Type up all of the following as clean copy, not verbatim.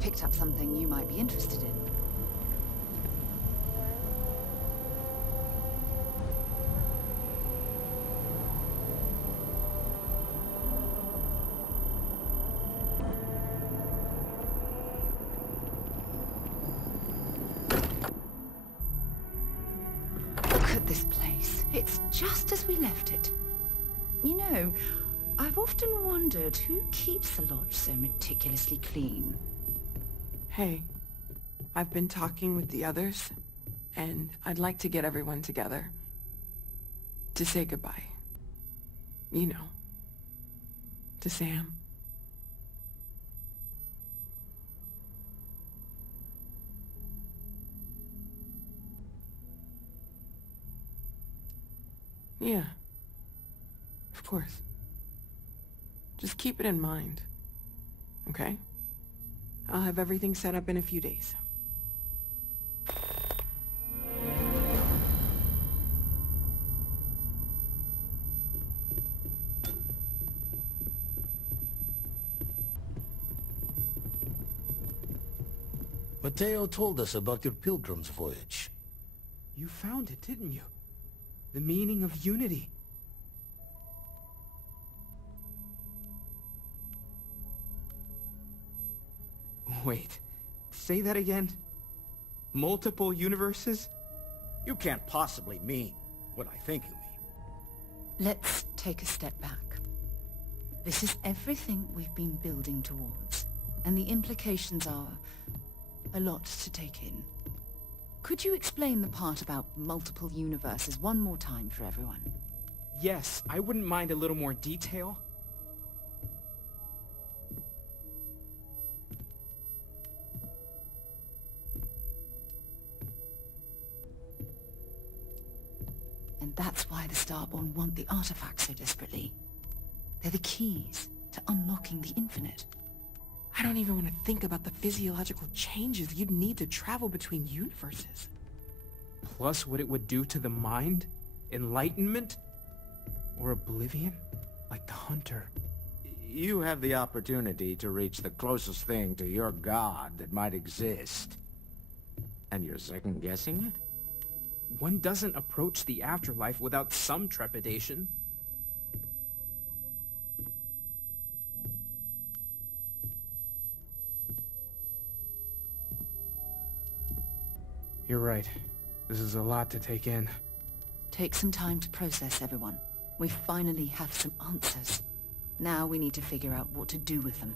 picked up something you might be interested in. Look at this place. It's just as we left it. You know, I've often wondered who keeps the lodge so meticulously clean. Hey, I've been talking with the others, and I'd like to get everyone together to say goodbye. You know, to Sam. Yeah, of course. Just keep it in mind, okay? I'll have everything set up in a few days. Mateo told us about your pilgrim's voyage. You found it, didn't you? The meaning of unity. Wait, say that again? Multiple universes? You can't possibly mean what I think you mean. Let's take a step back. This is everything we've been building towards, and the implications are a lot to take in. Could you explain the part about multiple universes one more time for everyone? Yes, I wouldn't mind a little more detail. And that's why the Starborn want the artifacts so desperately. They're the keys to unlocking the infinite. I don't even want to think about the physiological changes you'd need to travel between universes. Plus what it would do to the mind? Enlightenment? Or oblivion? Like the Hunter. You have the opportunity to reach the closest thing to your god that might exist. And you're second-guessing it? One doesn't approach the afterlife without some trepidation. You're right. This is a lot to take in. Take some time to process, everyone. We finally have some answers. Now we need to figure out what to do with them.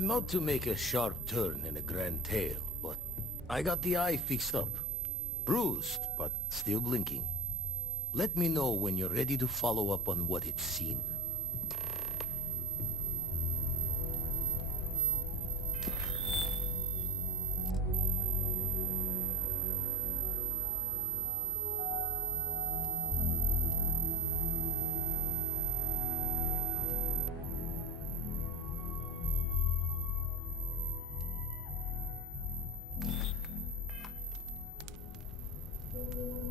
Not to make a sharp turn in a grand tale, but I got the eye fixed up. Bruised, but still blinking. Let me know when you're ready to follow up on what it's seen.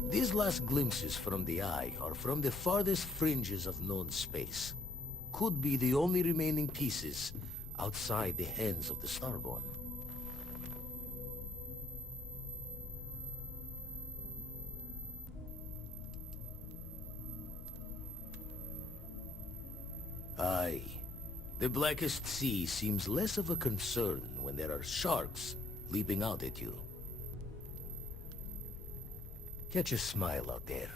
These last glimpses from the Eye are from the farthest fringes of known space. Could be the only remaining pieces outside the hands of the Starborn. Aye. The Blackest Sea seems less of a concern when there are sharks leaping out at you. Catch a smile out there.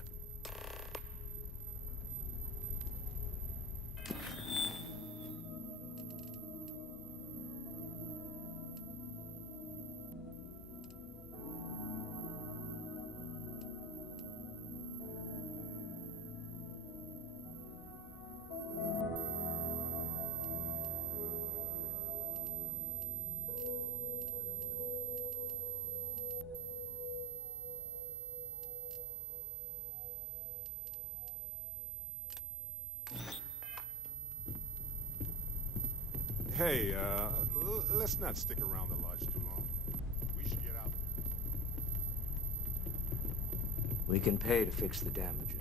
Hey, let's not stick around the lodge too long. We should get out. We can pay to fix the damages.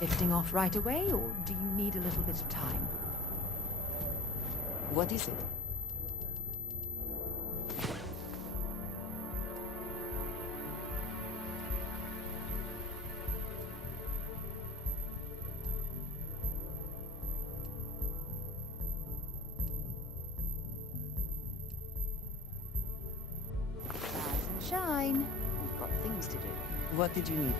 Lifting off right away, or do you need a little bit of time? What is it? Rise and shine. We've got things to do. What did you need?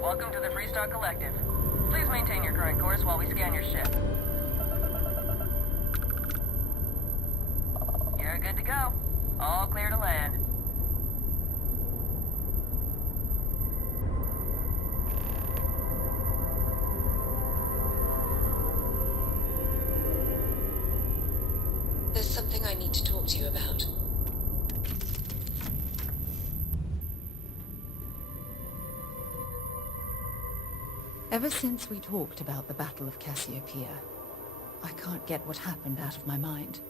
Welcome to the Freestar Collective. Please maintain your current course while we scan your ship. You're good to go. All clear to land. There's something I need to talk to you about. Ever since we talked about the Battle of Cassiopeia, I can't get what happened out of my mind.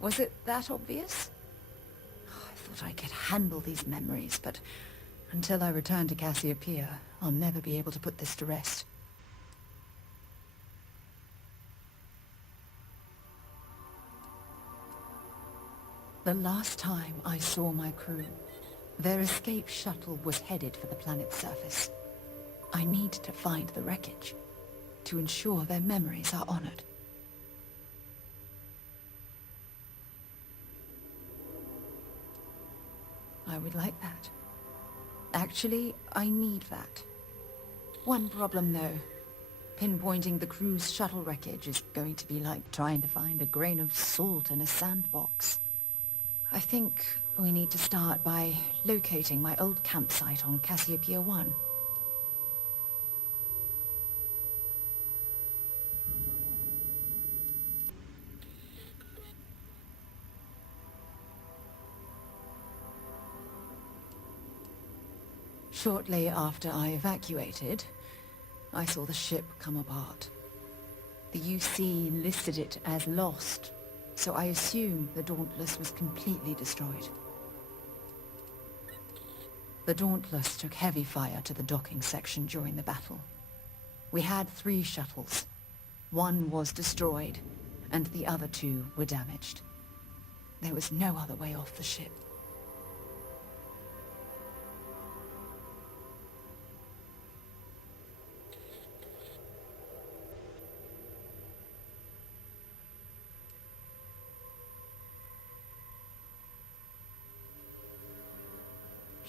Was it that obvious? I thought I could handle these memories, but until I return to Cassiopeia, I'll never be able to put this to rest. The last time I saw my crew, their escape shuttle was headed for the planet's surface. I need to find the wreckage to ensure their memories are honored. I would like that. Actually, I need that. One problem, though. Pinpointing the crew's shuttle wreckage is going to be like trying to find a grain of salt in a sandbox. I think we need to start by locating my old campsite on Cassiopeia 1. Shortly after I evacuated, I saw the ship come apart. The UC listed it as lost, so I assumed the Dauntless was completely destroyed. The Dauntless took heavy fire to the docking section during the battle. We had 3 shuttles. One was destroyed, and the other 2 were damaged. There was no other way off the ship.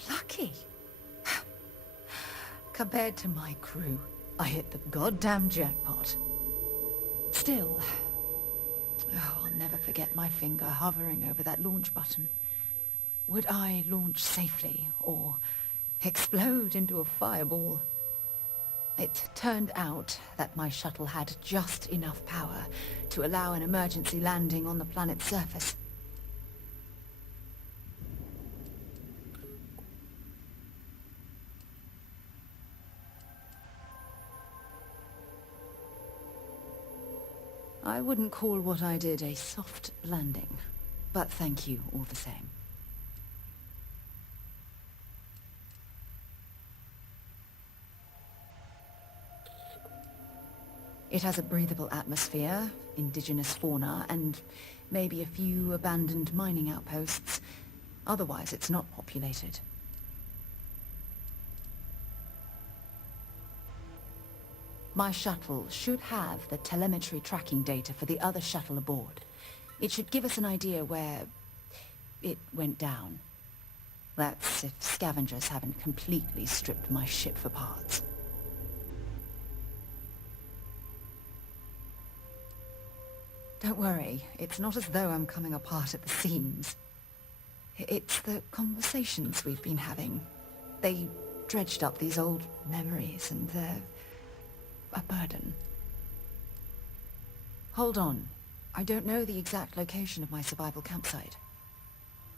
Lucky. Compared to my crew, I hit the goddamn jackpot. Still, I'll never forget my finger hovering over that launch button. Would I launch safely, or explode into a fireball? It turned out that my shuttle had just enough power to allow an emergency landing on the planet's surface. I wouldn't call what I did a soft landing, but thank you all the same. It has a breathable atmosphere, indigenous fauna, and maybe a few abandoned mining outposts. Otherwise, it's not populated. My shuttle should have the telemetry tracking data for the other shuttle aboard. It should give us an idea where it went down. That's if scavengers haven't completely stripped my ship for parts. Don't worry, it's not as though I'm coming apart at the seams. It's the conversations we've been having. They dredged up these old memories, and they're a burden. Hold on. I don't know the exact location of my survival campsite.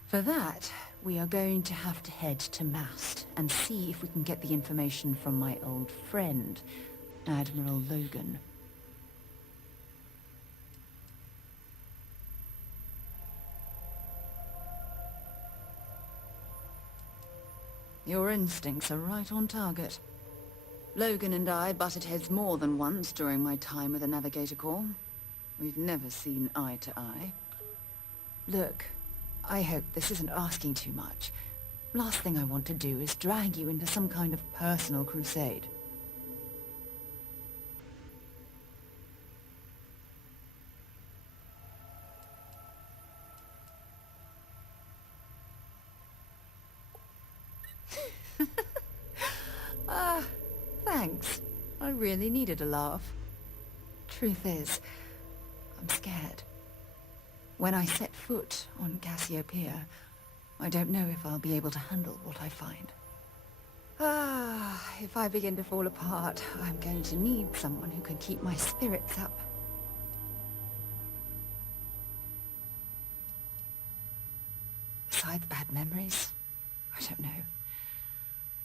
For that, we are going to have to head to Mast and see if we can get the information from my old friend, Admiral Logan. Your instincts are right on target. Logan and I butted heads more than once during my time with the Navigator Corps. We've never seen eye to eye. Look, I hope this isn't asking too much. Last thing I want to do is drag you into some kind of personal crusade. Thanks. I really needed a laugh. Truth is, I'm scared. When I set foot on Cassiopeia, I don't know if I'll be able to handle what I find. If I begin to fall apart, I'm going to need someone who can keep my spirits up. Besides bad memories, I don't know.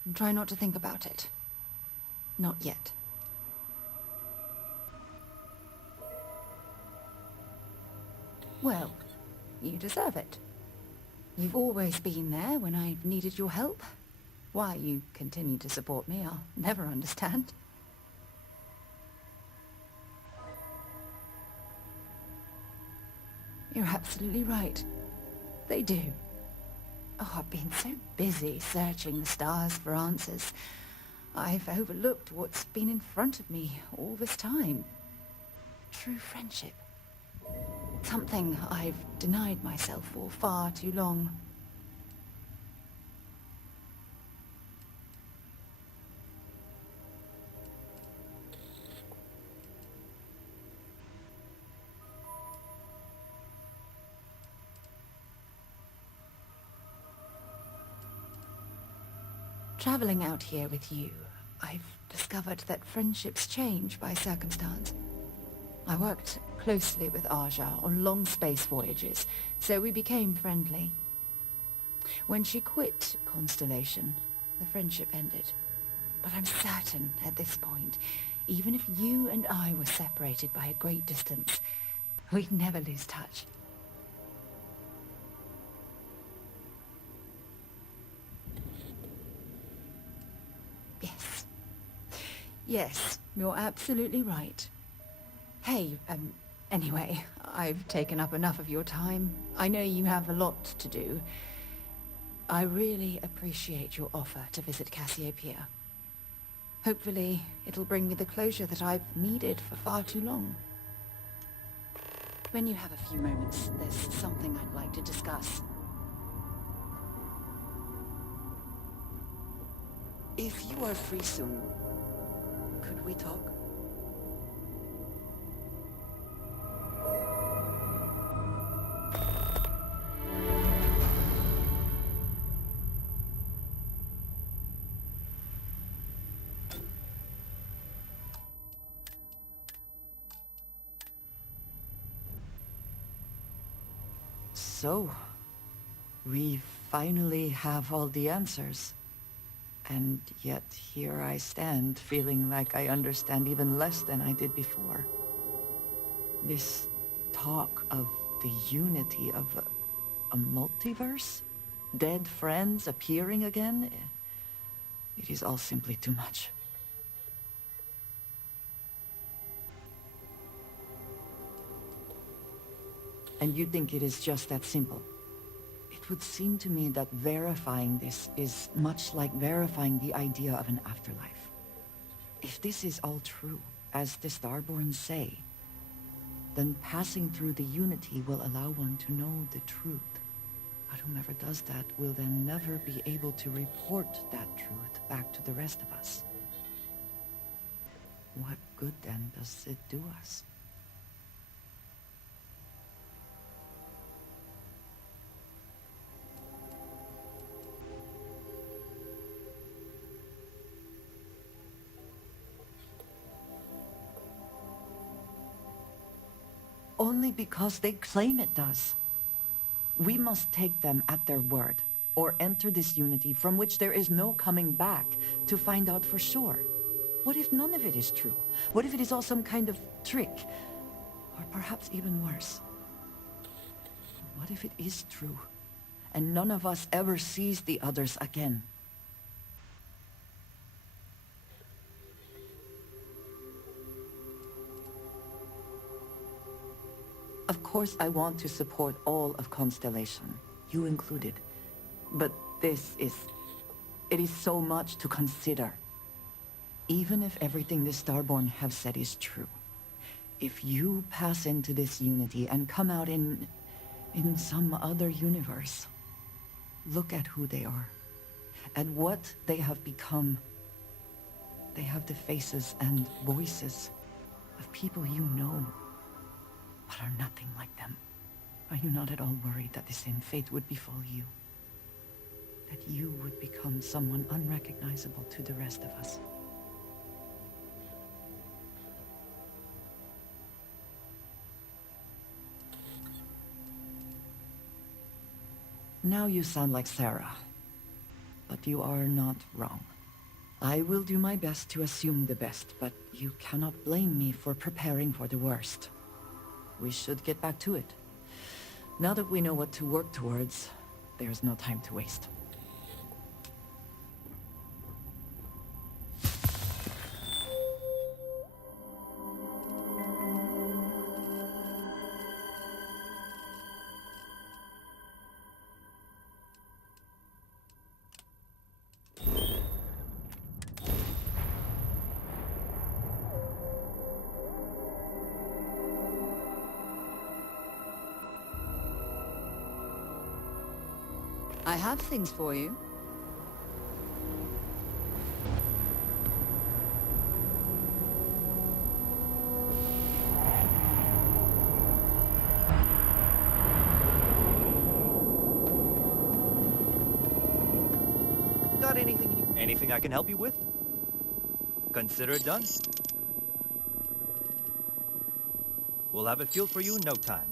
And try not to think about it. Not yet. Well, you deserve it. You've always been there when I've needed your help. Why you continue to support me, I'll never understand. You're absolutely right. They do. Oh, I've been so busy searching the stars for answers. I've overlooked what's been in front of me all this time. True friendship. Something I've denied myself for far too long. Traveling out here with you, I've discovered that friendships change by circumstance. I worked closely with Aja on long space voyages, so we became friendly. When she quit Constellation, the friendship ended. But I'm certain at this point, even if you and I were separated by a great distance, we'd never lose touch. Yes, you're absolutely right. Hey, anyway, I've taken up enough of your time. I know you have a lot to do. I really appreciate your offer to visit Cassiopeia. Hopefully, it'll bring me the closure that I've needed for far too long. When you have a few moments, there's something I'd like to discuss. If you are free soon, could we talk? So, we finally have all the answers. And yet here I stand, feeling like I understand even less than I did before. This talk of the unity of a multiverse? Dead friends appearing again? It is all simply too much. And you think it is just that simple? It would seem to me that verifying this is much like verifying the idea of an afterlife. If this is all true, as the Starborn say, then passing through the unity will allow one to know the truth. But whomever does that will then never be able to report that truth back to the rest of us. What good then does it do us? only because they claim it does. We must take them at their word, or enter this unity from which there is no coming back to find out for sure. What if none of it is true? What if it is all some kind of trick? Or perhaps even worse. What if it is true, and none of us ever sees the others again? Of course, I want to support all of Constellation, you included. But it is so much to consider. Even if everything the Starborn have said is true, if you pass into this unity and come out in some other universe, look at who they are, and what they have become. They have the faces and voices of people you know, but are nothing like them. Are you not at all worried that the same fate would befall you? That you would become someone unrecognizable to the rest of us? Now you sound like Sarah, but you are not wrong. I will do my best to assume the best, but you cannot blame me for preparing for the worst. We should get back to it. Now that we know what to work towards, there's no time to waste. I have things for you. Got anything? Anything I can help you with? Consider it done. We'll have it fueled for you in no time.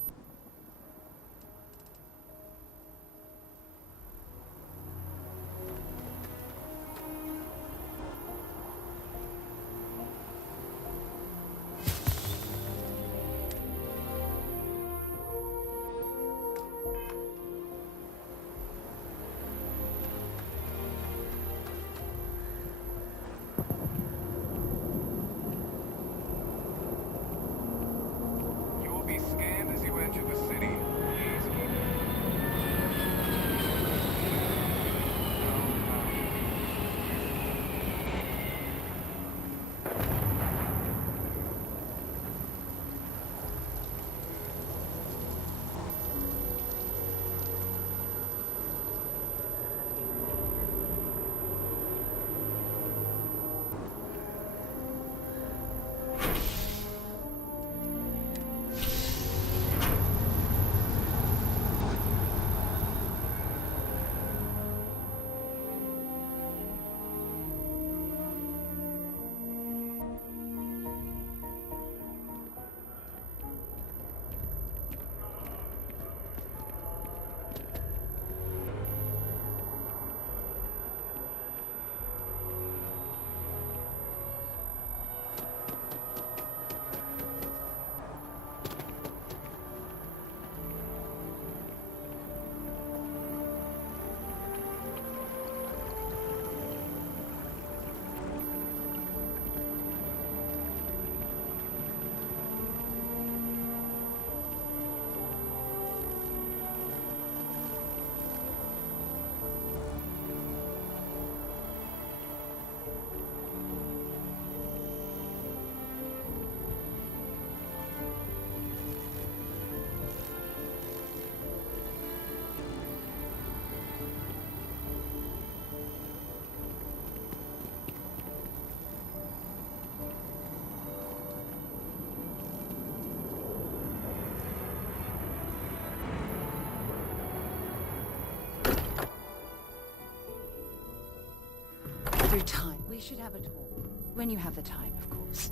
Through time. We should have a talk. When you have the time, of course.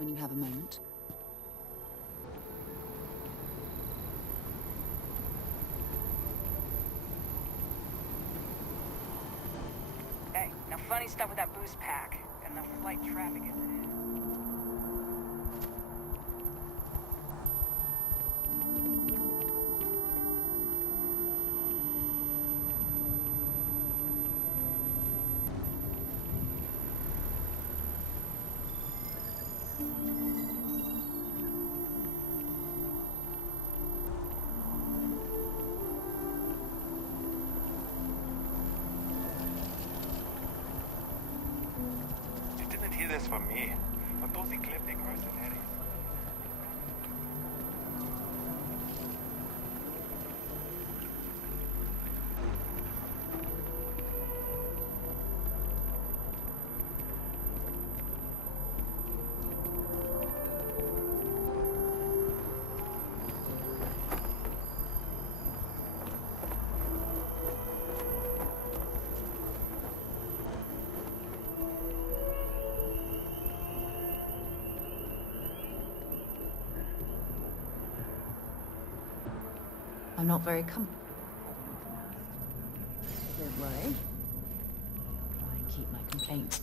when you have a moment. Hey, now funny stuff with that boost pack. Got enough flight traffic, isn't it? You didn't hear this from me, but those ecliptic mercenaries. I'm not very comfortable. Don't worry. Try and keep my complaints.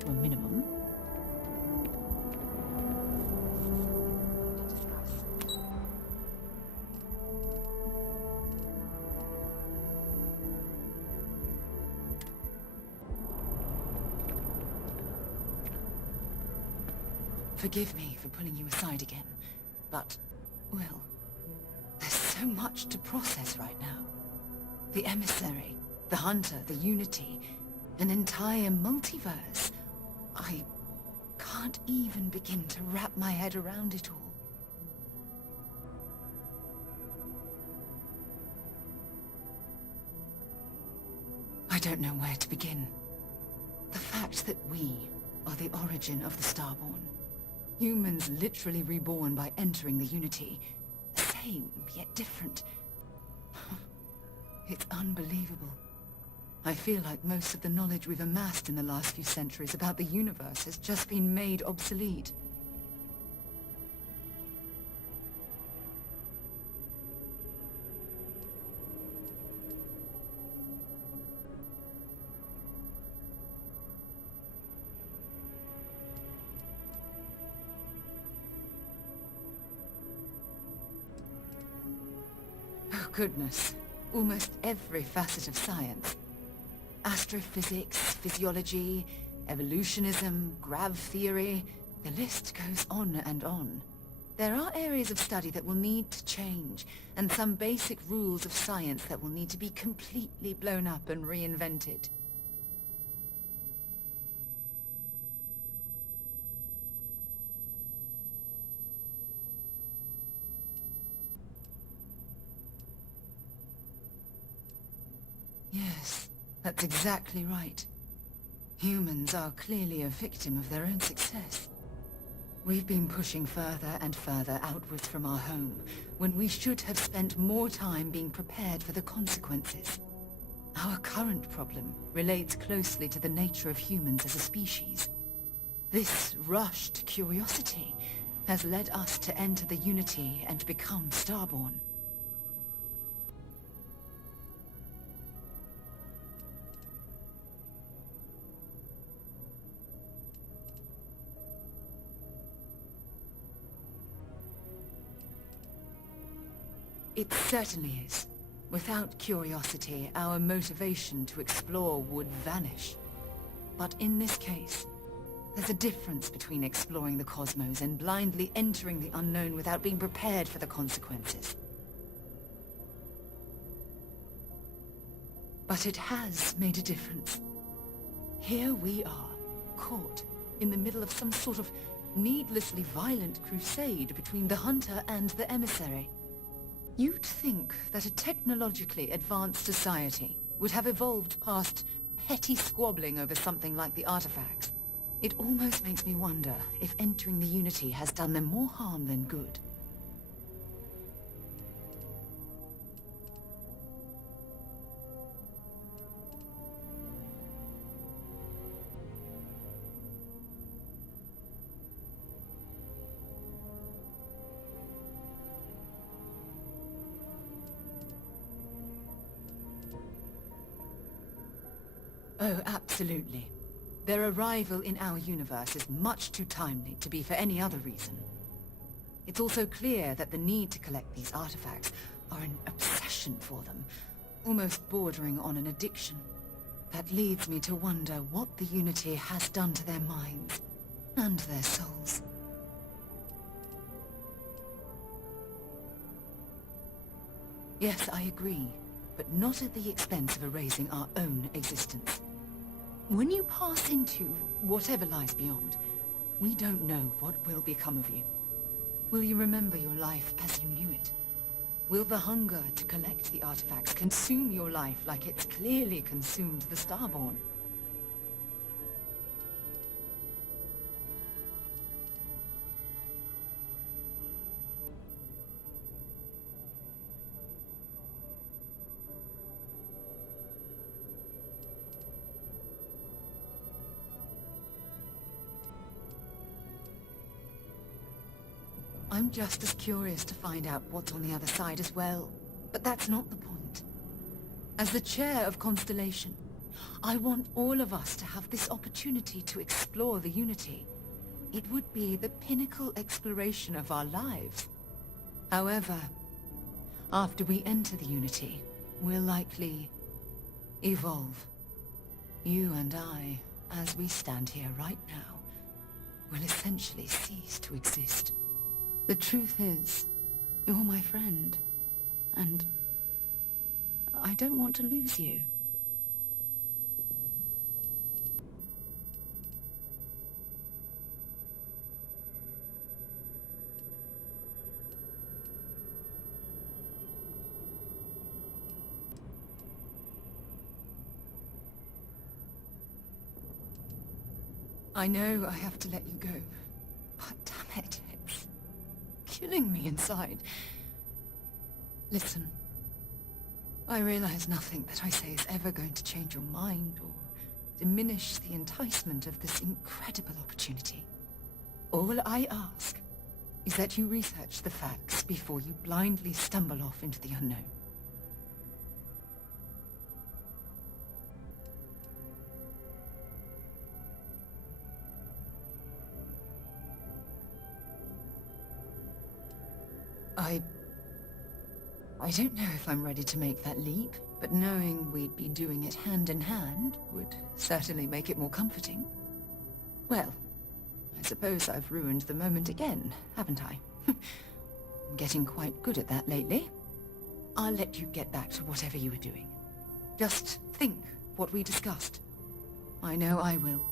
To a minimum. To discuss. Forgive me for pulling you aside again, but, well, there's so much to process right now. The emissary, the hunter, the unity, an entire multiverse. I can't even begin to wrap my head around it all. I don't know where to begin. The fact that we are the origin of the Starborn. Humans literally reborn by entering the Unity. Same, yet different. It's unbelievable. I feel like most of the knowledge we've amassed in the last few centuries about the universe has just been made obsolete. Oh goodness, almost every facet of science. Astrophysics, physiology, evolutionism, grav theory, the list goes on and on. There are areas of study that will need to change, and some basic rules of science that will need to be completely blown up and reinvented. Yes. That's exactly right. Humans are clearly a victim of their own success. We've been pushing further and further outwards from our home, when we should have spent more time being prepared for the consequences. Our current problem relates closely to the nature of humans as a species. This rushed curiosity has led us to enter the Unity and become Starborn. It certainly is. Without curiosity, our motivation to explore would vanish. But in this case, there's a difference between exploring the cosmos and blindly entering the unknown without being prepared for the consequences. But it has made a difference. Here we are, caught in the middle of some sort of needlessly violent crusade between the hunter and the emissary. You'd think that a technologically advanced society would have evolved past petty squabbling over something like the artifacts. It almost makes me wonder if entering the Unity has done them more harm than good. Oh, absolutely. Their arrival in our universe is much too timely to be for any other reason. It's also clear that the need to collect these artifacts are an obsession for them, almost bordering on an addiction. That leads me to wonder what the Unity has done to their minds and their souls. Yes, I agree, but not at the expense of erasing our own existence. When you pass into whatever lies beyond, we don't know what will become of you. Will you remember your life as you knew it? Will the hunger to collect the artifacts consume your life like it's clearly consumed the Starborn? I'm just as curious to find out what's on the other side as well, but that's not the point. As the chair of Constellation, I want all of us to have this opportunity to explore the Unity. It would be the pinnacle exploration of our lives. However, after we enter the Unity, we'll likely evolve. You and I, as we stand here right now, will essentially cease to exist. The truth is, you're my friend, and I don't want to lose you. I know I have to let you go, but damn it, it's killing me inside. Listen, I realize nothing that I say is ever going to change your mind or diminish the enticement of this incredible opportunity. All I ask is that you research the facts before you blindly stumble off into the unknown. I don't know if I'm ready to make that leap, but knowing we'd be doing it hand in hand would certainly make it more comforting. Well, I suppose I've ruined the moment again, haven't I? I'm getting quite good at that lately. I'll let you get back to whatever you were doing. Just think what we discussed. I know I will.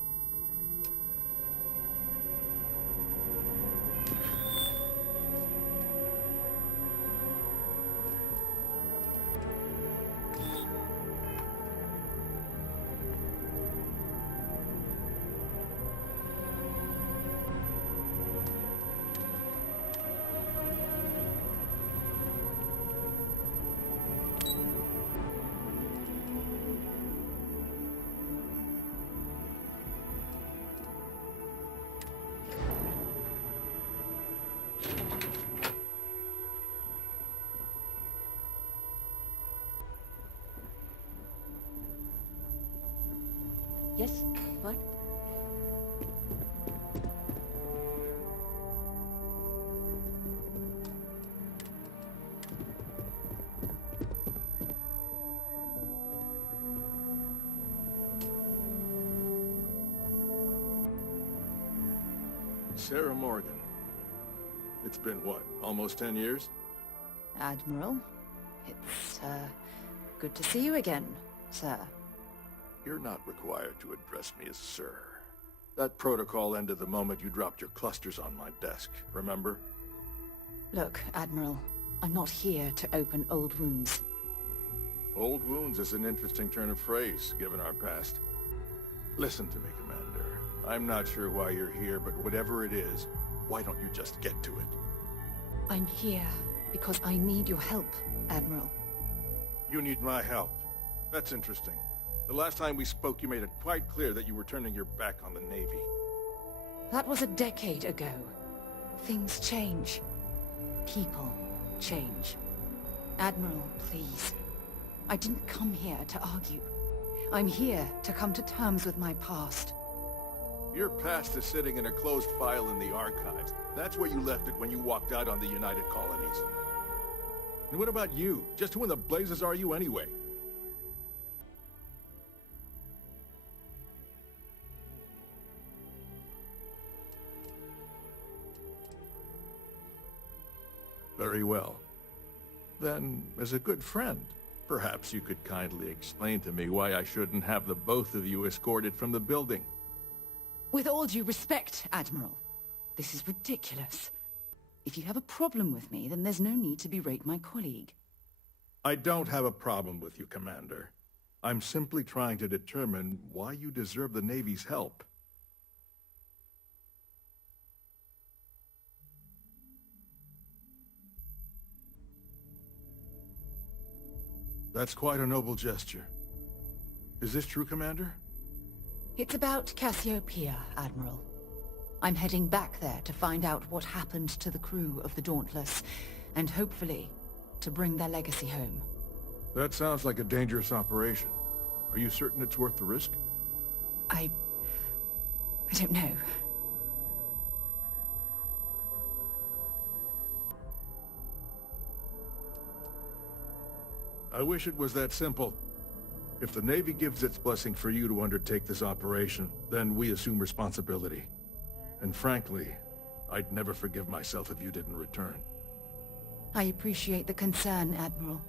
Yes? What? Sarah Morgan. It's been what, almost 10 years? Admiral, it's, good to see you again, sir. You're not required to address me as sir. That protocol ended the moment you dropped your clusters on my desk, remember? Look, Admiral, I'm not here to open old wounds. Old wounds is an interesting turn of phrase, given our past. Listen to me, Commander. I'm not sure why you're here, but whatever it is, why don't you just get to it? I'm here because I need your help, Admiral. You need my help. That's interesting. The last time we spoke, you made it quite clear that you were turning your back on the Navy. That was a decade ago. Things change. People change. Admiral, please. I didn't come here to argue. I'm here to come to terms with my past. Your past is sitting in a closed file in the archives. That's where you left it when you walked out on the United Colonies. And what about you? Just who in the blazes are you anyway? Very well. Then, as a good friend, perhaps you could kindly explain to me why I shouldn't have the both of you escorted from the building. With all due respect, Admiral, this is ridiculous. If you have a problem with me, then there's no need to berate my colleague. I don't have a problem with you, Commander. I'm simply trying to determine why you deserve the Navy's help. That's quite a noble gesture. Is this true, Commander? It's about Cassiopeia, Admiral. I'm heading back there to find out what happened to the crew of the Dauntless, and hopefully, to bring their legacy home. That sounds like a dangerous operation. Are you certain it's worth the risk? I don't know. I wish it was that simple. If the Navy gives its blessing for you to undertake this operation, then we assume responsibility. And frankly, I'd never forgive myself if you didn't return. I appreciate the concern, Admiral.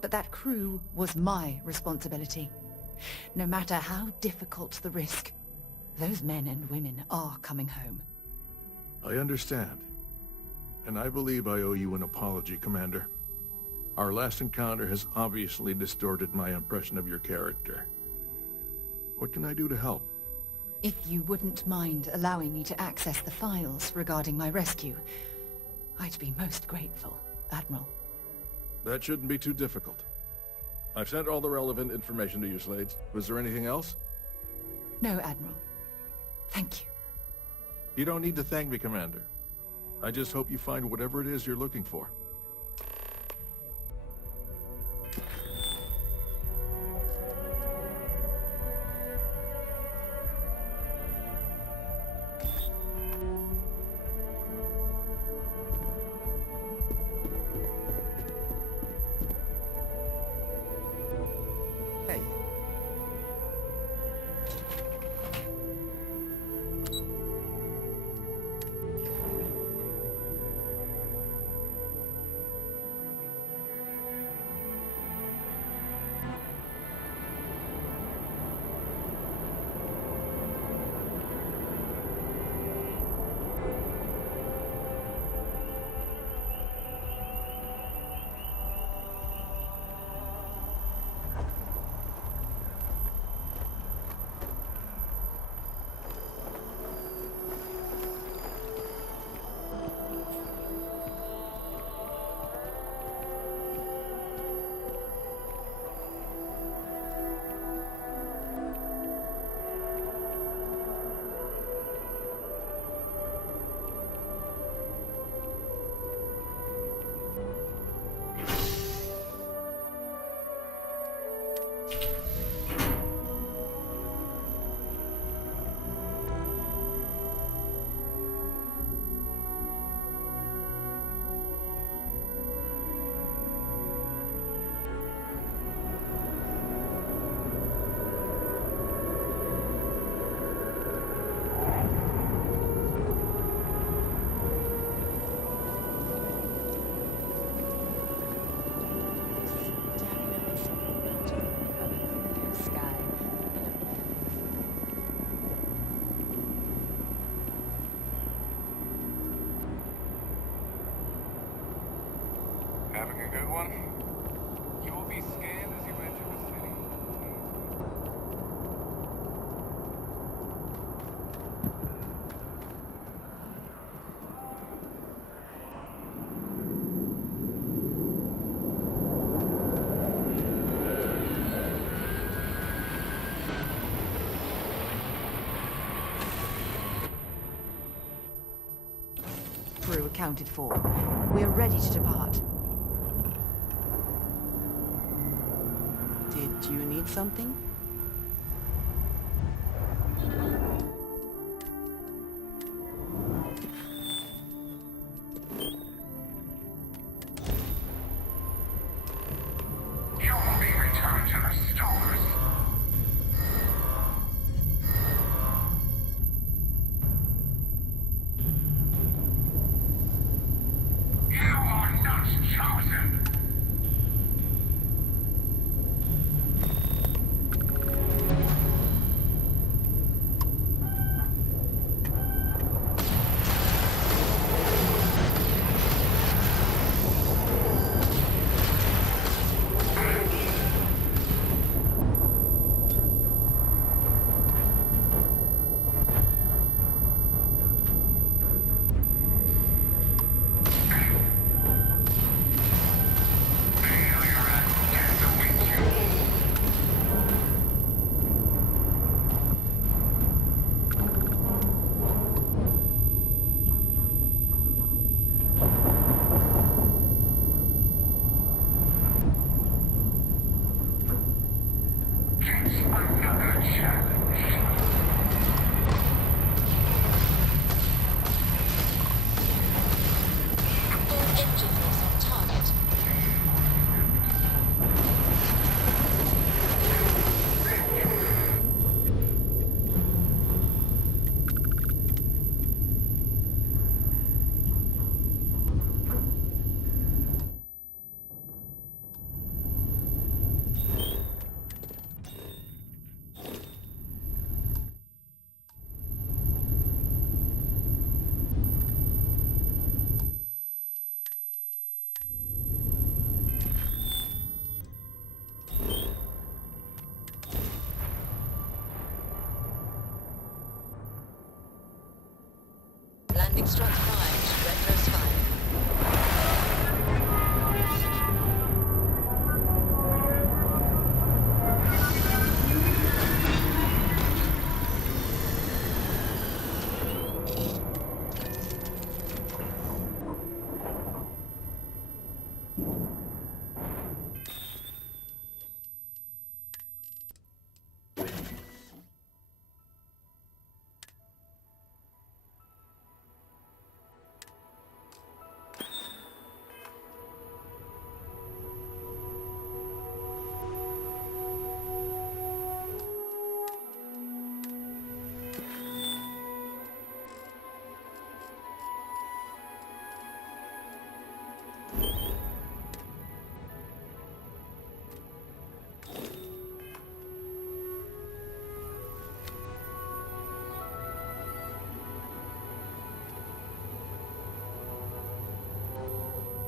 But that crew was my responsibility. No matter how difficult the risk, those men and women are coming home. I understand. And I believe I owe you an apology, Commander. Our last encounter has obviously distorted my impression of your character. What can I do to help? If you wouldn't mind allowing me to access the files regarding my rescue, I'd be most grateful, Admiral. That shouldn't be too difficult. I've sent all the relevant information to you, Slades. Was there anything else? No, Admiral. Thank you. You don't need to thank me, Commander. I just hope you find whatever it is you're looking for. Having a good one? You will be scanned as you enter the city. Crew accounted for. We're ready to depart. Did you need something? You will be returned to the stores. You are not chosen. Another challenge. All engine loss on target. Landing strut primed. Retros fired.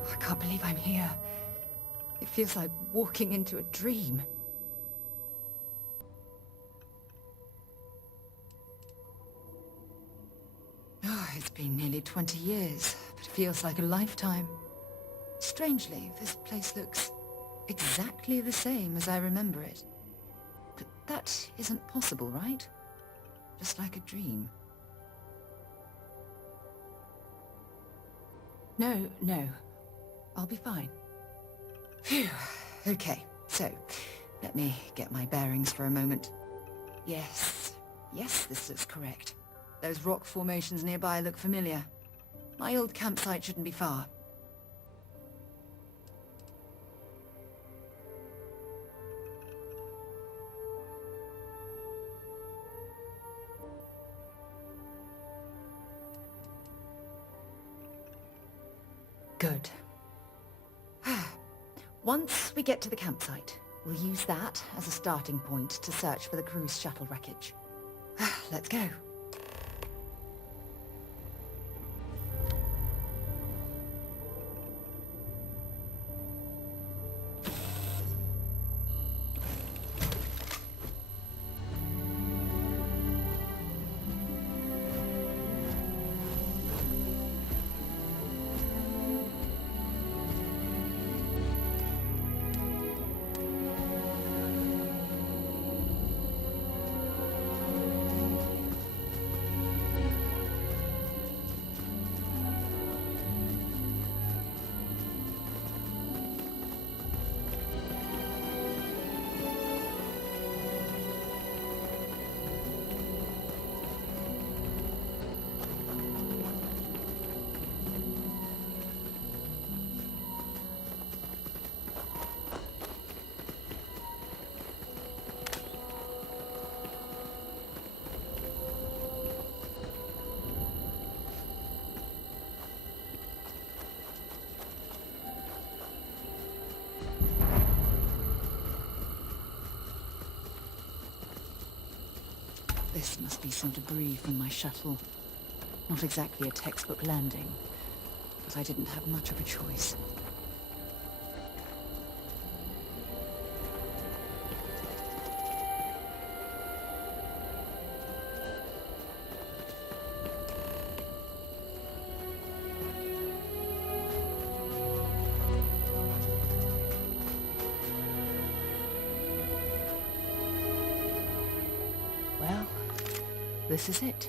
I can't believe I'm here. It feels like walking into a dream. Oh, it's been nearly 20 years, but it feels like a lifetime. Strangely, this place looks exactly the same as I remember it. But that isn't possible, right? Just like a dream. No. I'll be fine. Phew. Okay, so, let me get my bearings for a moment. Yes, this looks correct. Those rock formations nearby look familiar. My old campsite shouldn't be far. Good. Once we get to the campsite, we'll use that as a starting point to search for the cruise shuttle wreckage. Let's go. This must be some debris from my shuttle. Not exactly a textbook landing, but I didn't have much of a choice. Well, this is it.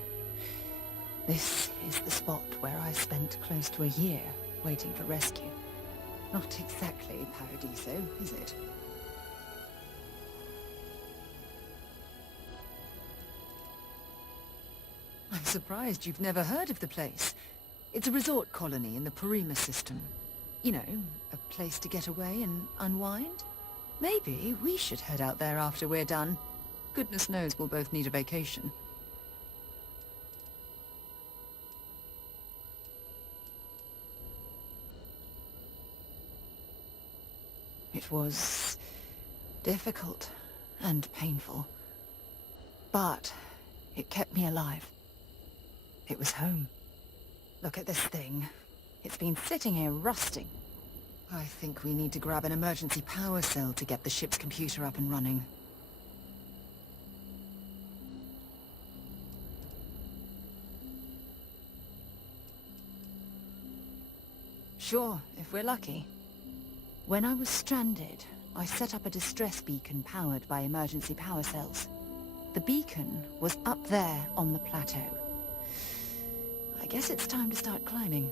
This is the spot where I spent close to a year waiting for rescue. Not exactly Paradiso, is it? I'm surprised you've never heard of the place. It's a resort colony in the Parima system. You know, a place to get away and unwind. Maybe we should head out there after we're done. Goodness knows we'll both need a vacation. It was difficult and painful, but it kept me alive. It was home. Look at this thing. It's been sitting here rusting. I think we need to grab an emergency power cell to get the ship's computer up and running. Sure, if we're lucky. When I was stranded, I set up a distress beacon powered by emergency power cells. The beacon was up there on the plateau. I guess it's time to start climbing.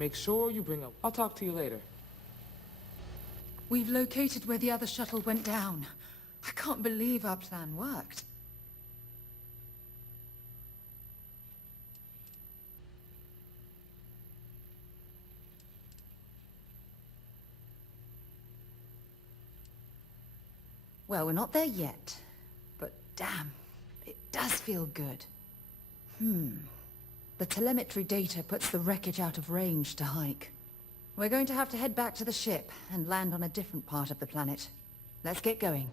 Make sure you bring up... I'll talk to you later. We've located where the other shuttle went down. I can't believe our plan worked. Well, we're not there yet. But damn, it does feel good. The telemetry data puts the wreckage out of range to hike. We're going to have to head back to the ship and land on a different part of the planet. Let's get going.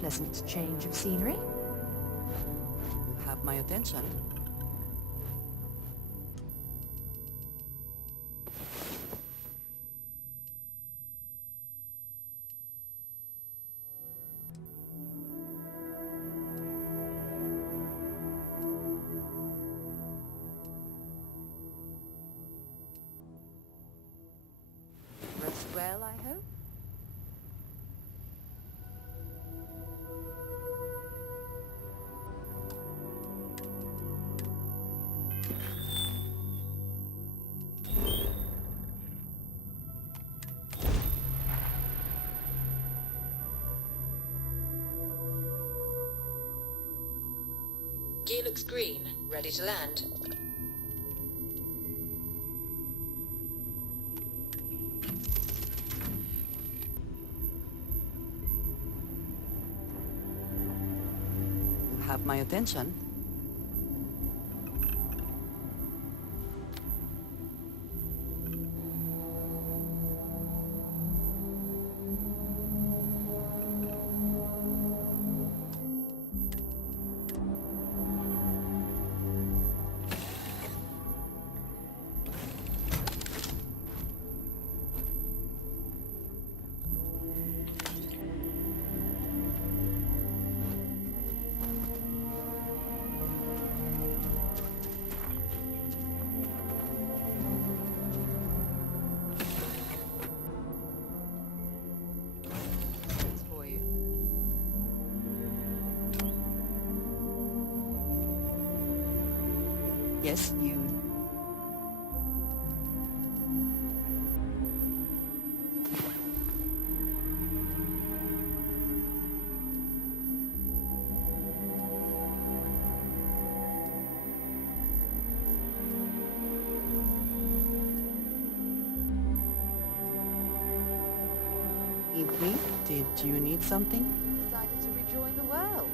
Pleasant change of scenery. You have my attention. Rest well, I hope. Gear looks green, ready to land. Have my attention. Yes, you... Evening, did you need something? Decided to rejoin the world.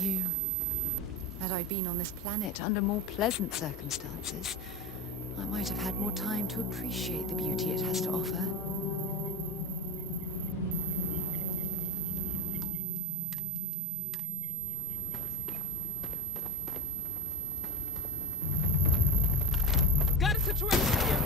you. Had I been on this planet under more pleasant circumstances, I might have had more time to appreciate the beauty it has to offer. Got a situation here!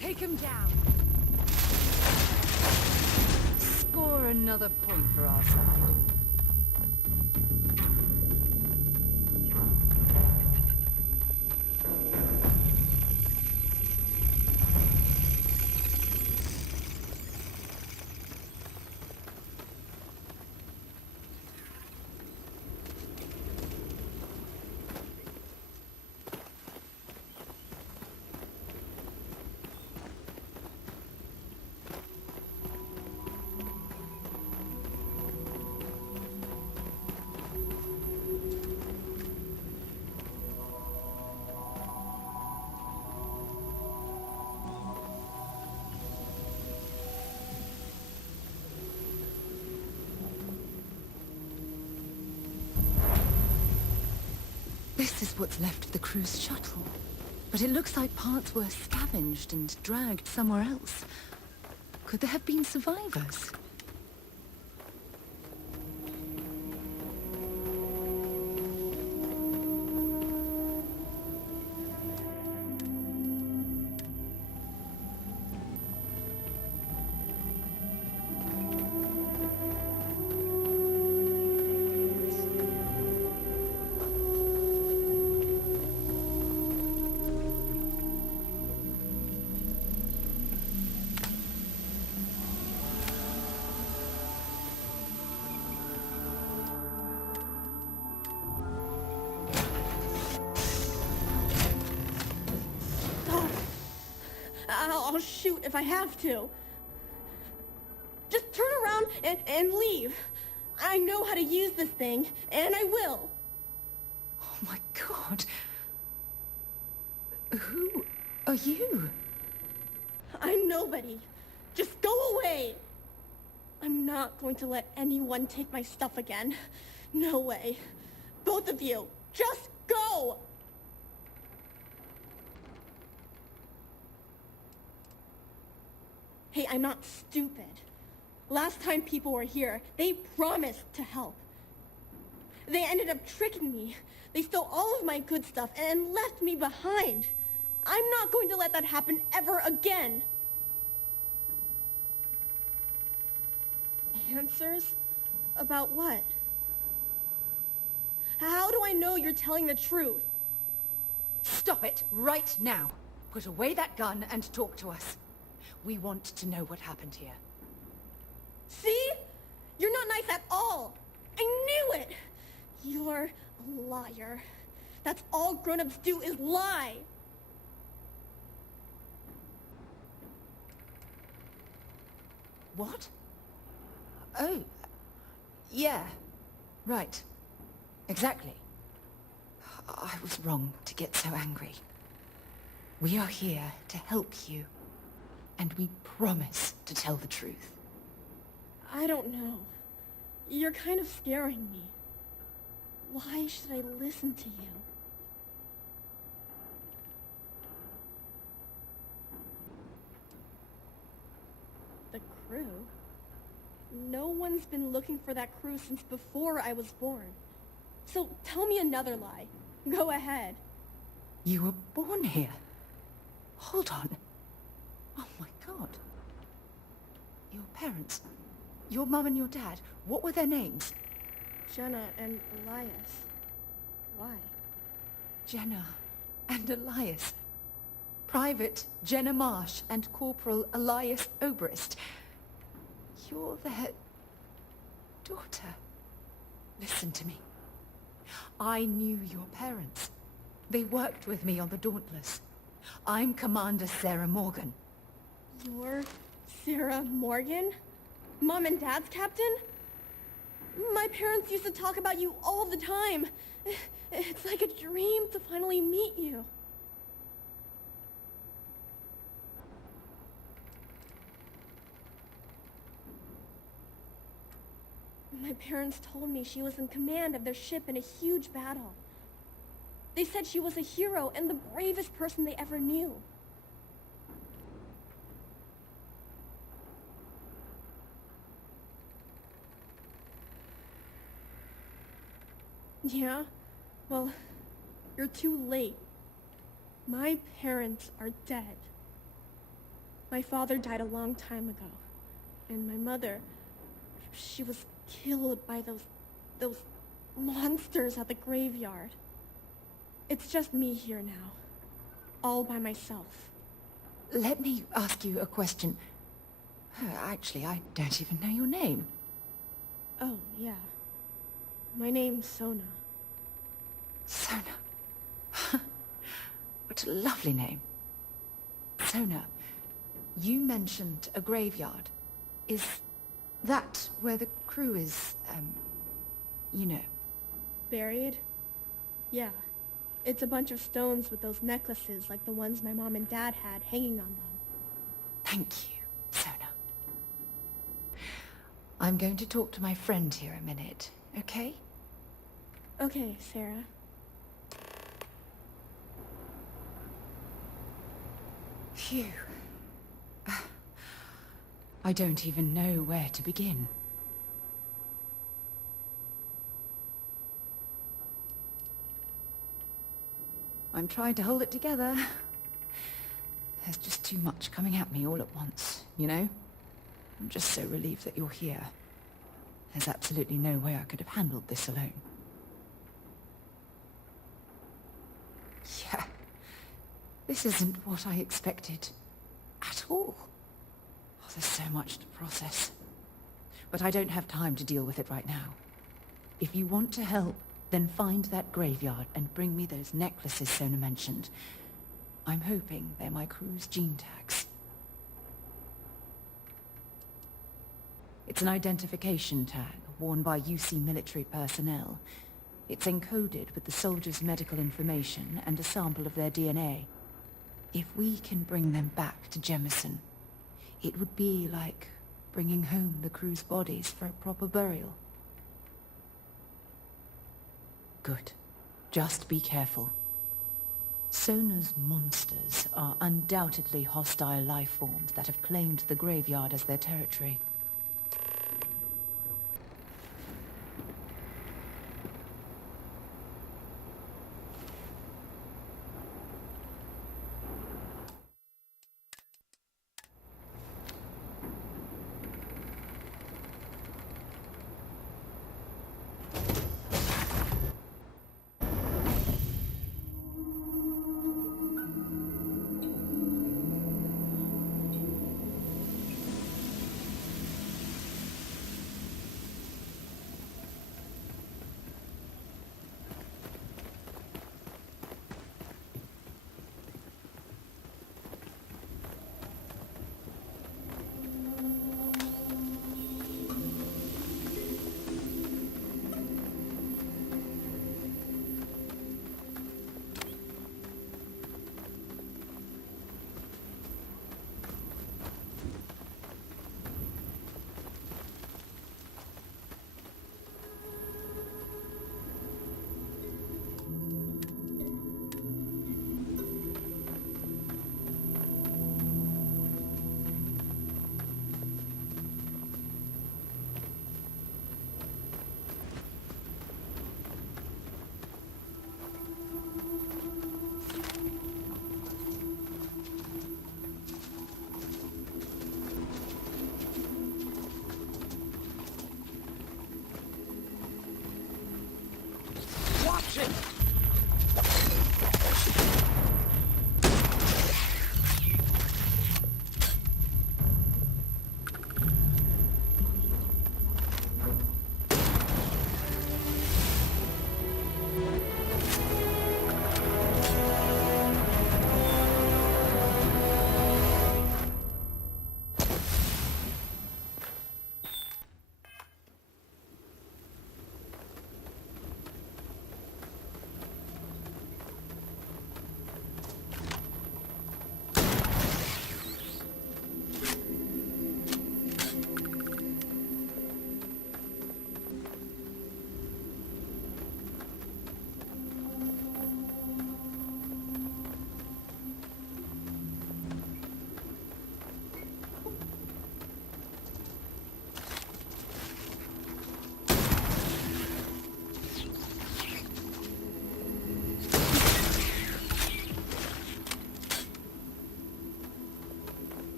Take him down. Score another point for our side. This is what's left of the cruise shuttle. But it looks like parts were scavenged and dragged somewhere else. Could there have been survivors? I'll shoot if I have to. Just turn around and leave. I know how to use this thing, and I will. Oh my God. Who are you? I'm nobody. Just go away. I'm not going to let anyone take my stuff again. No way. Both of you, just go! Hey, I'm not stupid. Last time people were here, they promised to help. They ended up tricking me. They stole all of my good stuff and left me behind. I'm not going to let that happen ever again. Answers? About what? How do I know you're telling the truth? Stop it right now. Put away that gun and talk to us. We want to know what happened here. See? You're not nice at all. I knew it. You're a liar. That's all grown-ups do is lie. What? Oh, yeah. Right. Exactly. I was wrong to get so angry. We are here to help you. And we promise to tell the truth. I don't know. You're kind of scaring me. Why should I listen to you? The crew? No one's been looking for that crew since before I was born. So tell me another lie. Go ahead. You were born here. Hold on. Oh my Your parents? Your mum and your dad? What were their names? Jenna and Elias. Why? Jenna and Elias. Private Jenna Marsh and Corporal Elias Obrist. You're their daughter. Listen to me. I knew your parents. They worked with me on the Dauntless. I'm Commander Sarah Morgan. You're Sarah Morgan? Mom and Dad's captain? My parents used to talk about you all the time. It's like a dream to finally meet you. My parents told me she was in command of their ship in a huge battle. They said she was a hero and the bravest person they ever knew. Yeah? Well, you're too late. My parents are dead. My father died a long time ago. And my mother, she was killed by those monsters at the graveyard. It's just me here now. All by myself. Let me ask you a question. Actually, I don't even know your name. Oh, yeah. My name's Sona. Sona. What a lovely name. Sona, you mentioned a graveyard. Is that where the crew is, you know? Buried? Yeah. It's a bunch of stones with those necklaces like the ones my mom and dad had hanging on them. Thank you, Sona. I'm going to talk to my friend here a minute, okay? Okay, Sarah. Phew. I don't even know where to begin. I'm trying to hold it together. There's just too much coming at me all at once, you know? I'm just so relieved that you're here. There's absolutely no way I could have handled this alone. Yeah. This isn't what I expected. At all. Oh, there's so much to process. But I don't have time to deal with it right now. If you want to help, then find that graveyard and bring me those necklaces Sona mentioned. I'm hoping they're my crew's gene tags. It's an identification tag worn by UC military personnel. It's encoded with the soldiers' medical information and a sample of their DNA. If we can bring them back to Jemison, it would be like bringing home the crew's bodies for a proper burial. Good. Just be careful. Sona's monsters are undoubtedly hostile life forms that have claimed the graveyard as their territory.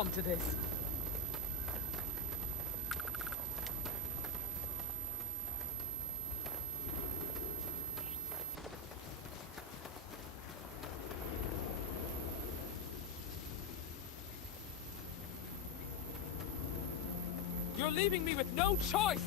come to this. You're leaving me with no choice!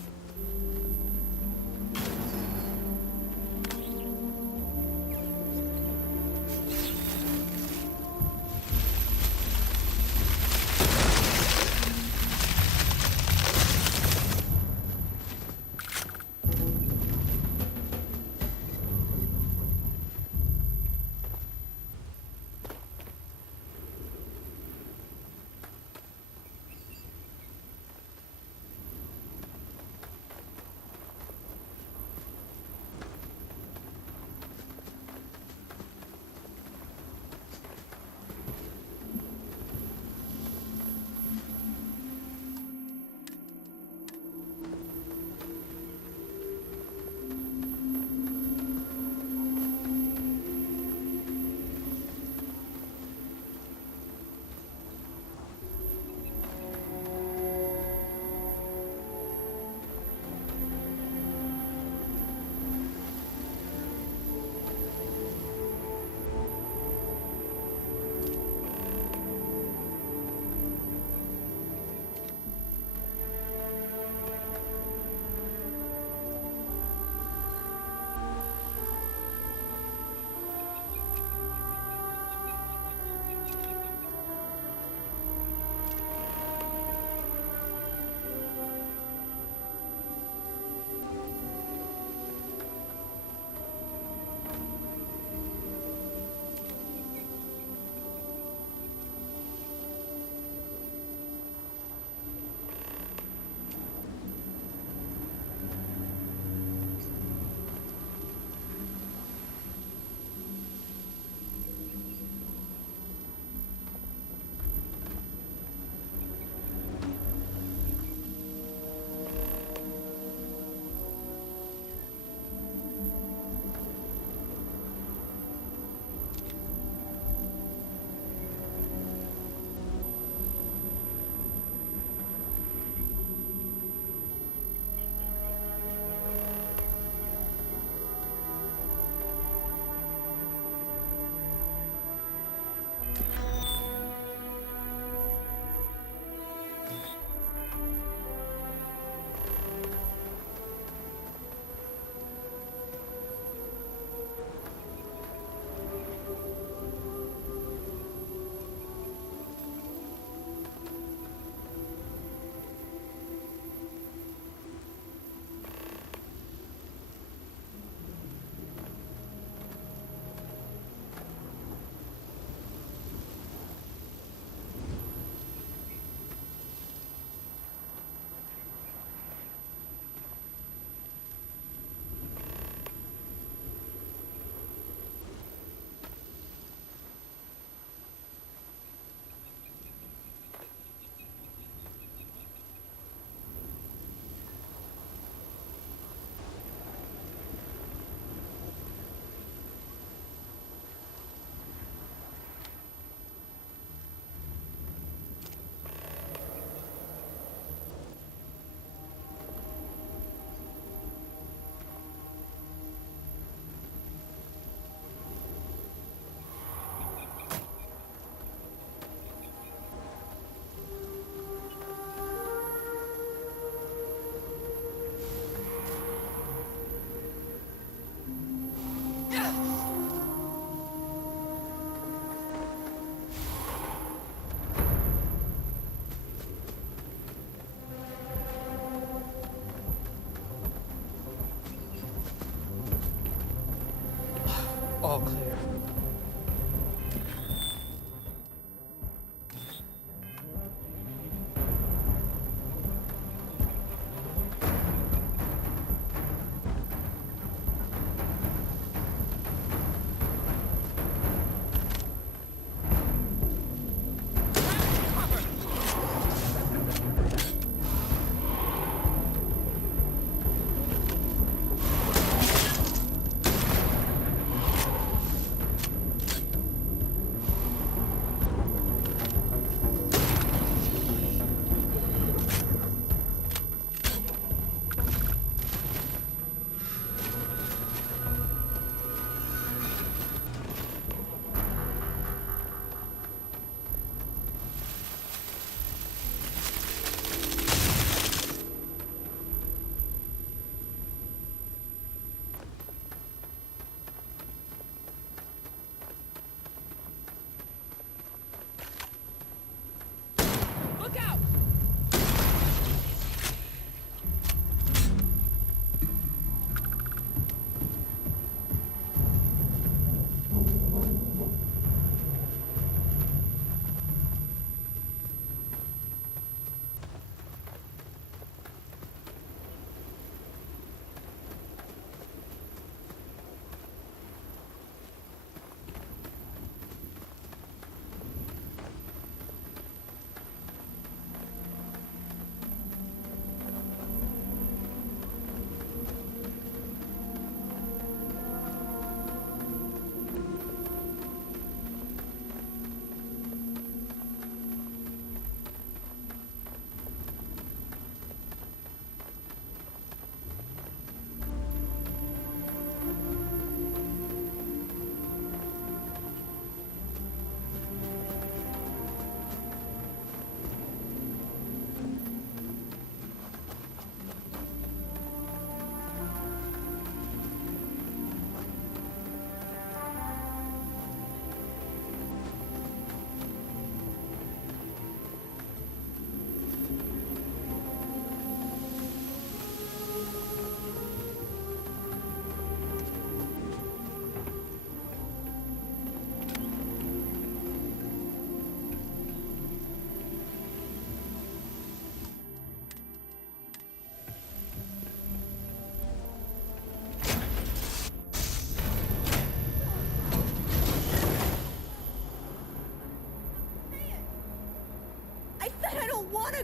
All clear.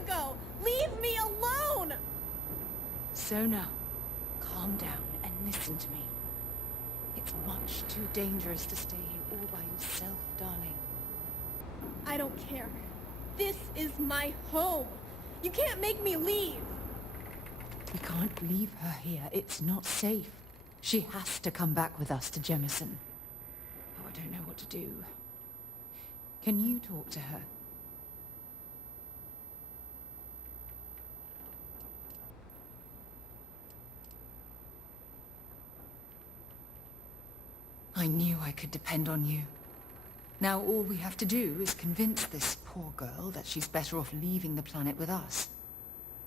ago! Leave me alone! Sona, calm down and listen to me. It's much too dangerous to stay here all by yourself, darling. I don't care. This is my home. You can't make me leave. We can't leave her here. It's not safe. She has to come back with us to Jemison. Oh, I don't know what to do. Can you talk to her? I knew I could depend on you. Now all we have to do is convince this poor girl that she's better off leaving the planet with us.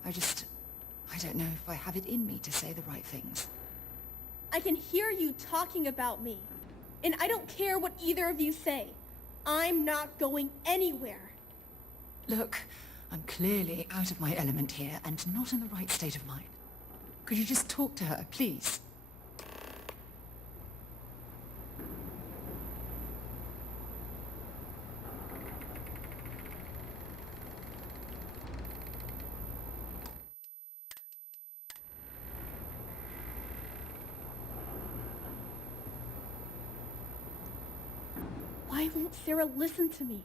I don't know if I have it in me to say the right things. I can hear you talking about me. And I don't care what either of you say. I'm not going anywhere. Look, I'm clearly out of my element here and not in the right state of mind. Could you just talk to her, please? Why won't Sarah listen to me?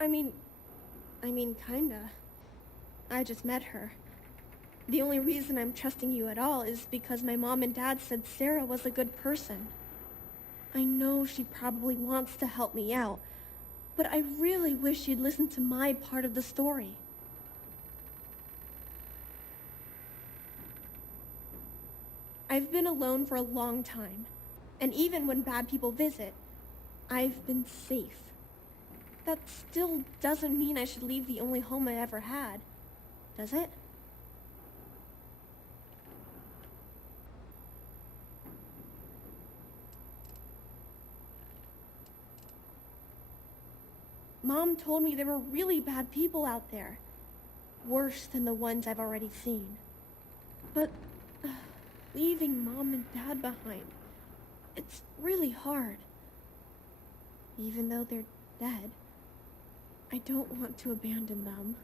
I mean, kinda. I just met her. The only reason I'm trusting you at all is because my mom and dad said Sarah was a good person. I know she probably wants to help me out, but I really wish she'd listen to my part of the story. I've been alone for a long time, and even when bad people visit, I've been safe. That still doesn't mean I should leave the only home I ever had, does it? Mom told me there were really bad people out there, worse than the ones I've already seen. But leaving Mom and Dad behind, it's really hard. Even though they're dead, I don't want to abandon them.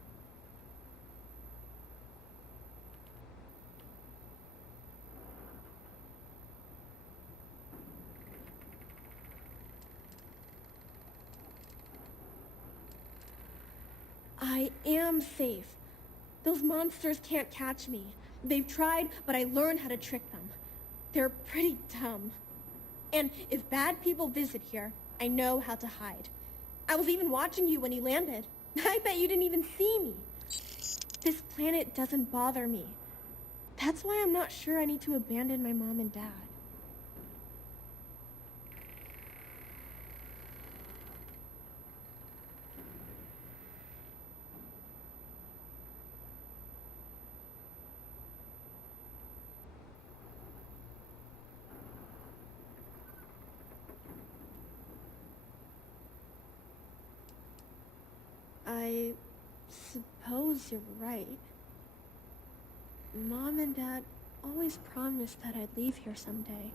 I am safe. Those monsters can't catch me. They've tried, but I learned how to trick them. They're pretty dumb. And if bad people visit here, I know how to hide. I was even watching you when you landed. I bet you didn't even see me. This planet doesn't bother me. That's why I'm not sure I need to abandon my mom and dad. I suppose you're right. Mom and Dad always promised that I'd leave here someday.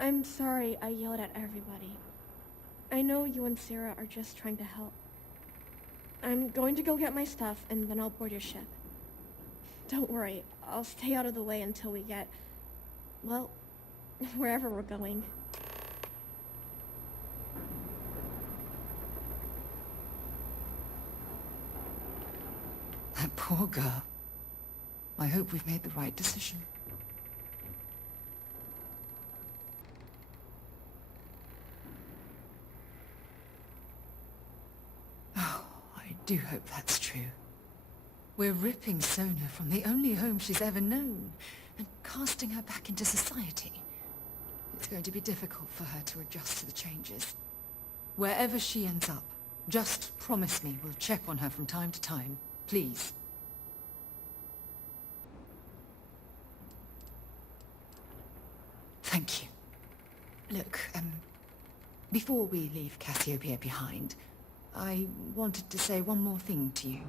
I'm sorry I yelled at everybody. I know you and Sarah are just trying to help. I'm going to go get my stuff and then I'll board your ship. Don't worry, I'll stay out of the way until we get, well, wherever we're going. That poor girl. I hope we've made the right decision. Oh, I do hope that's true. We're ripping Sona from the only home she's ever known and casting her back into society. It's going to be difficult for her to adjust to the changes. Wherever she ends up, just promise me we'll check on her from time to time. Please. Thank you. Look, before we leave Cassiopeia behind, I wanted to say one more thing to you.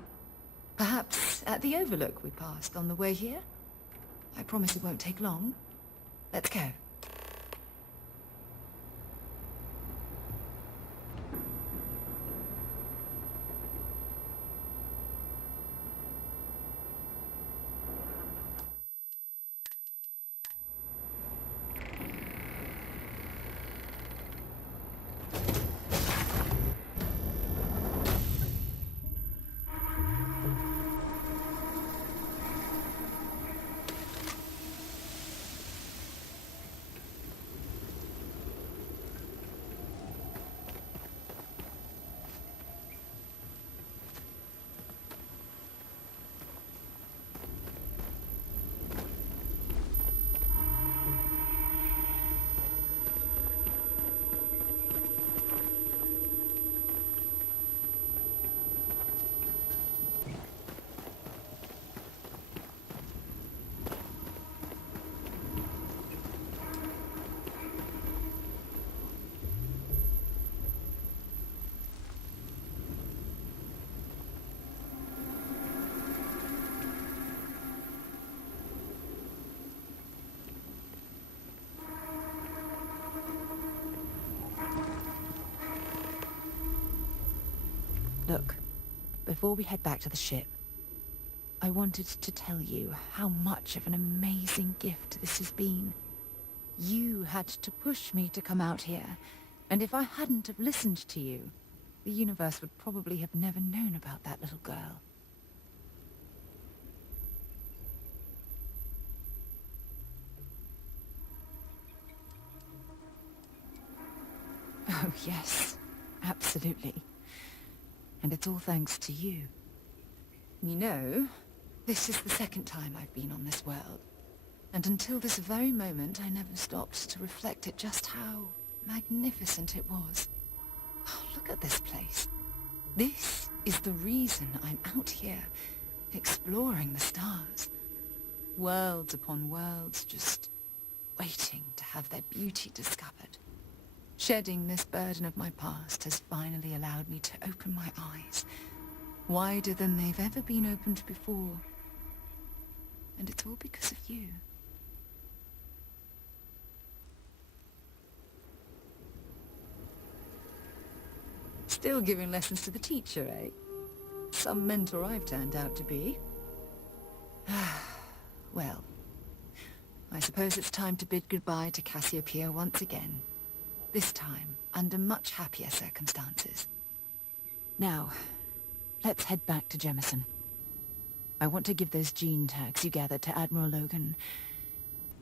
Perhaps at the overlook we passed on the way here? I promise it won't take long. Let's go. Look, before we head back to the ship, I wanted to tell you how much of an amazing gift this has been. You had to push me to come out here, and if I hadn't have listened to you, the universe would probably have never known about that little girl. Oh, yes. Absolutely. And it's all thanks to you. You know, this is the second time I've been on this world. And until this very moment, I never stopped to reflect at just how magnificent it was. Oh, look at this place. This is the reason I'm out here, exploring the stars. Worlds upon worlds, just waiting to have their beauty discovered. Shedding this burden of my past has finally allowed me to open my eyes, wider than they've ever been opened before. And it's all because of you. Still giving lessons to the teacher, eh? Some mentor I've turned out to be. Well, I suppose it's time to bid goodbye to Cassiopeia once again. This time, under much happier circumstances. Now, let's head back to Jemison. I want to give those gene tags you gathered to Admiral Logan,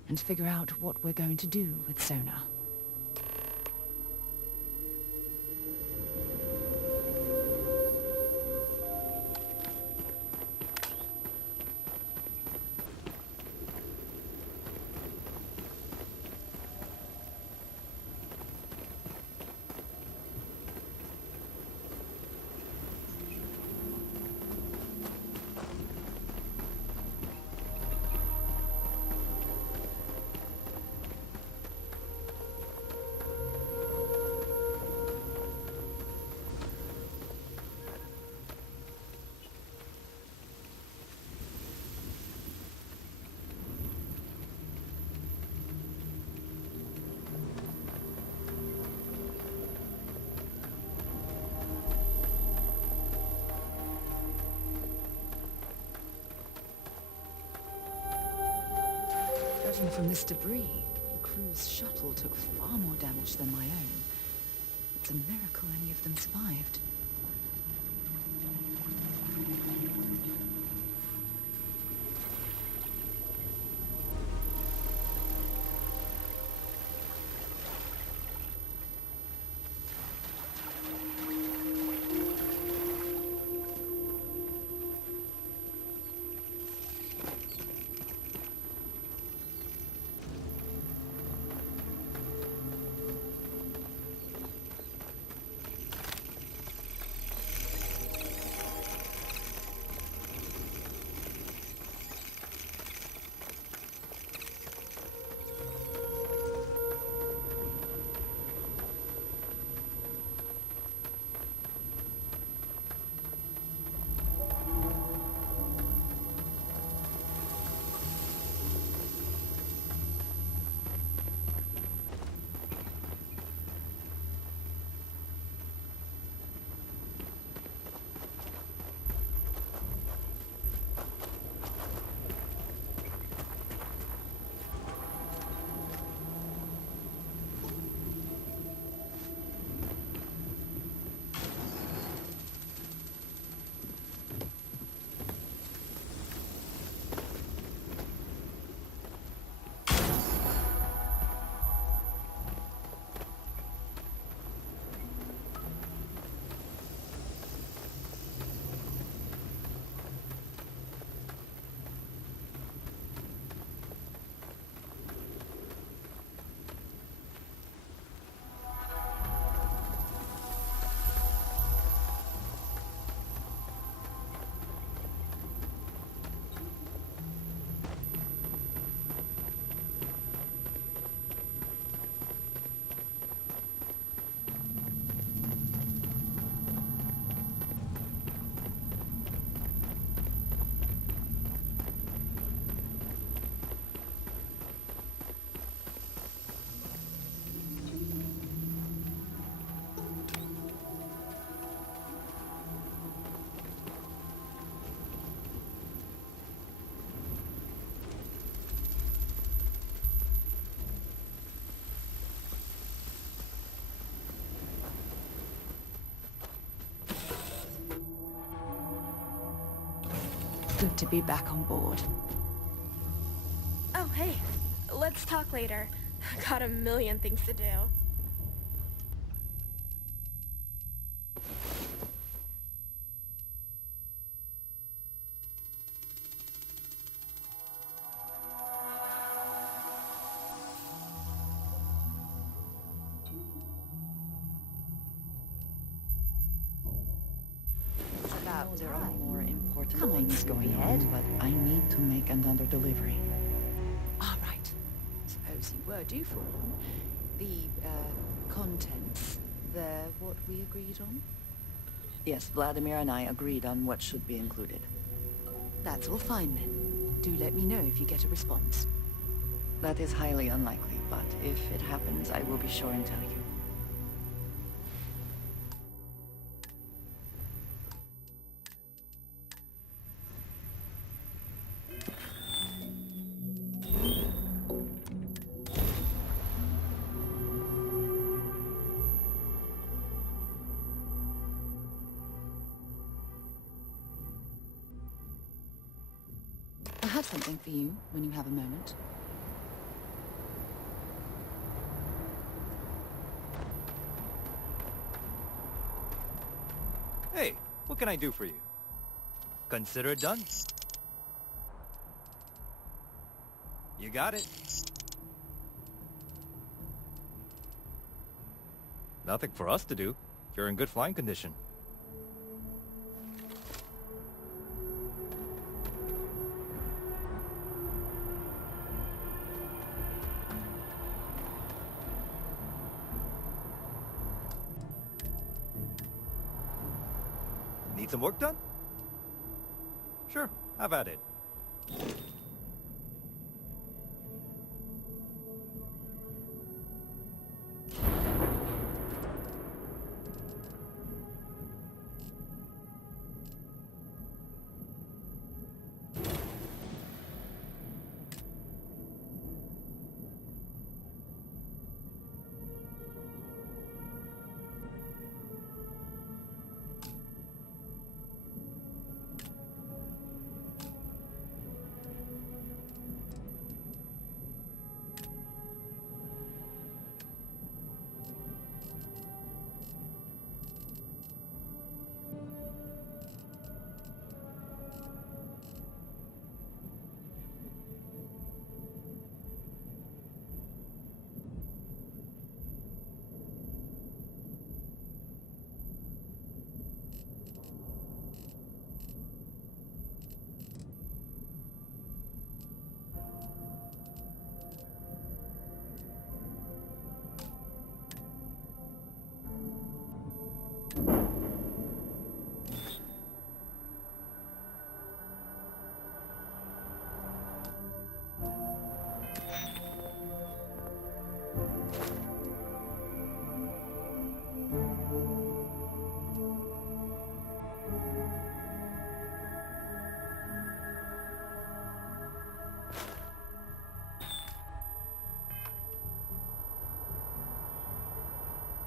and figure out what we're going to do with Sona. Judging from this debris, the crew's shuttle took far more damage than my own. It's a miracle any of them survived. good to be back on board. Oh, hey. Let's talk later. Got a million things to do. There are more important things going on, but I need to make another delivery. All right. Suppose you were due for one. The, contents, they're what we agreed on? Yes, Vladimir and I agreed on what should be included. That's all fine then. Do let me know if you get a response. That is highly unlikely, but if it happens, I will be sure and tell you. I have something for you when you have a moment. Hey, what can I do for you? Consider it done. You got it. Nothing for us to do. You're in good flying condition. Need some work done? Sure, have at it.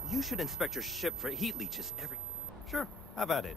You should inspect your ship for heat leeches every... Sure, have at it.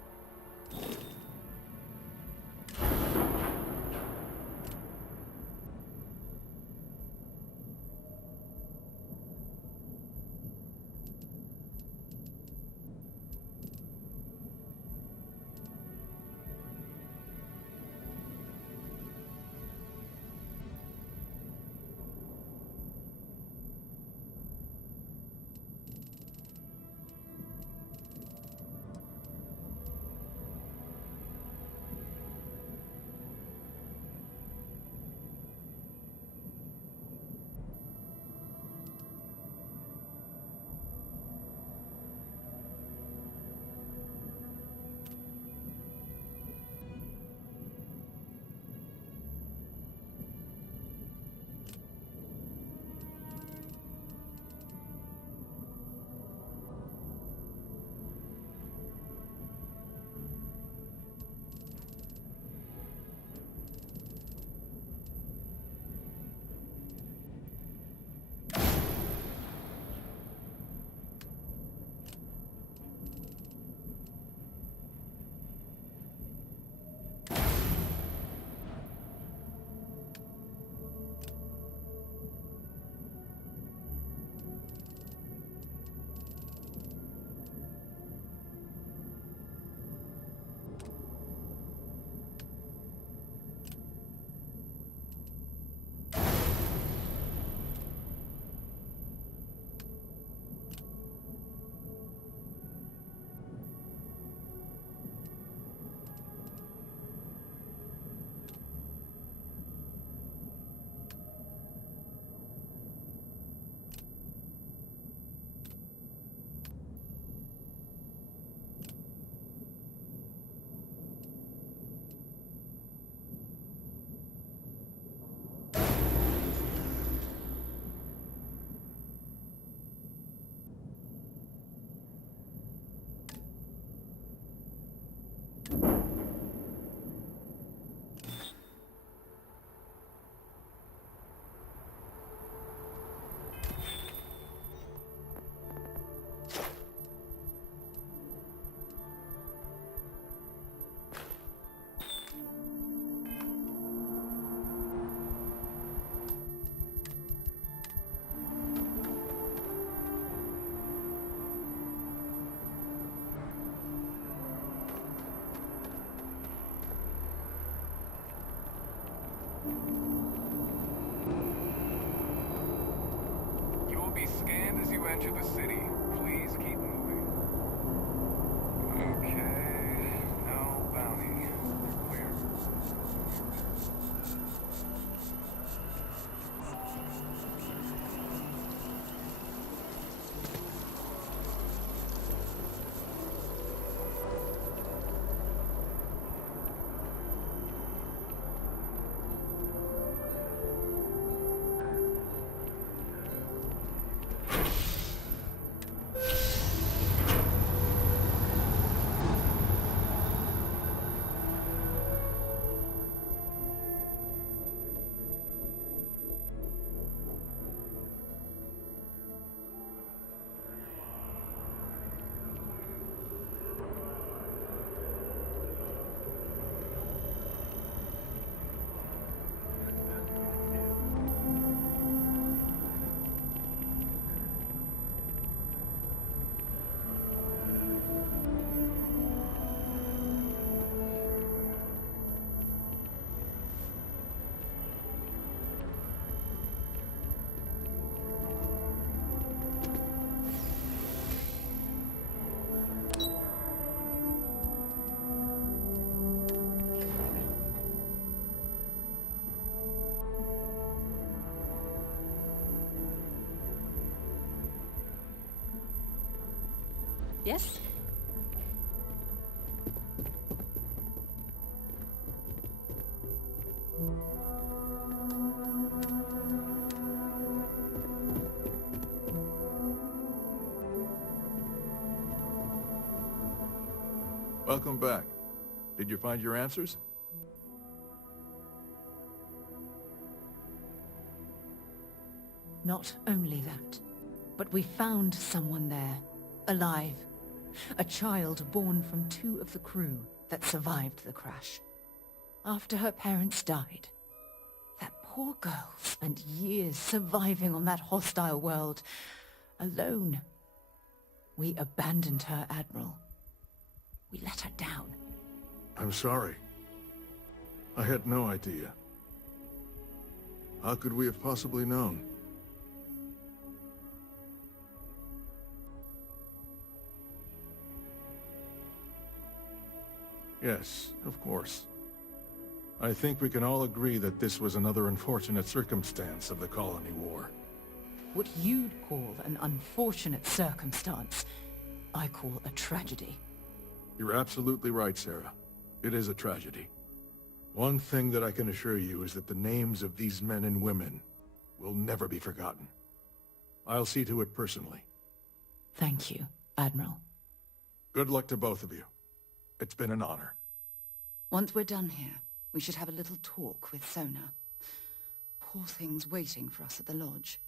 You will be scanned as you enter the city. Please keep moving. Okay. No bounty. You're clear. Yes? Welcome back. Did you find your answers? Not only that, but we found someone there, alive. A child born from 2 of the crew that survived the crash. After her parents died, that poor girl spent years surviving on that hostile world, alone. We abandoned her, Admiral. We let her down. I'm sorry. I had no idea. How could we have possibly known? Yes, of course. I think we can all agree that this was another unfortunate circumstance of the colony war. What you'd call an unfortunate circumstance, I call a tragedy. You're absolutely right, Sarah. It is a tragedy. One thing that I can assure you is that the names of these men and women will never be forgotten. I'll see to it personally. Thank you, Admiral. Good luck to both of you. It's been an honor. Once we're done here, we should have a little talk with Sona. Poor thing's waiting for us at the lodge.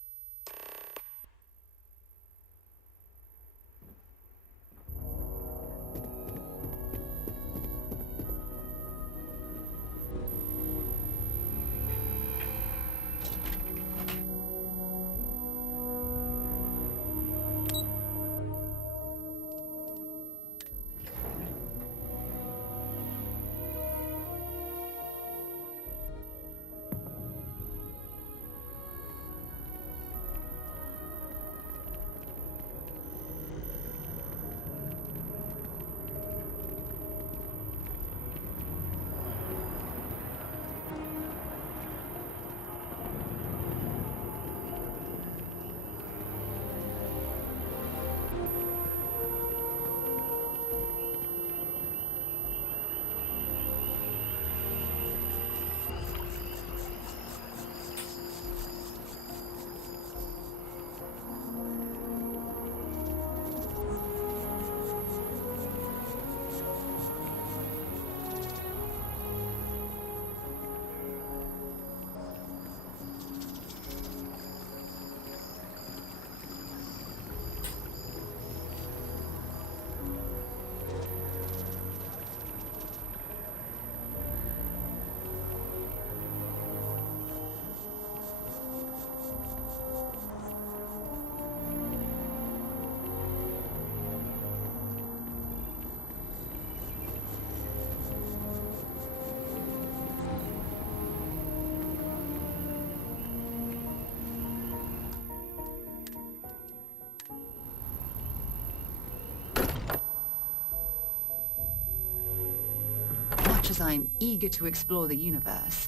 as I'm eager to explore the universe,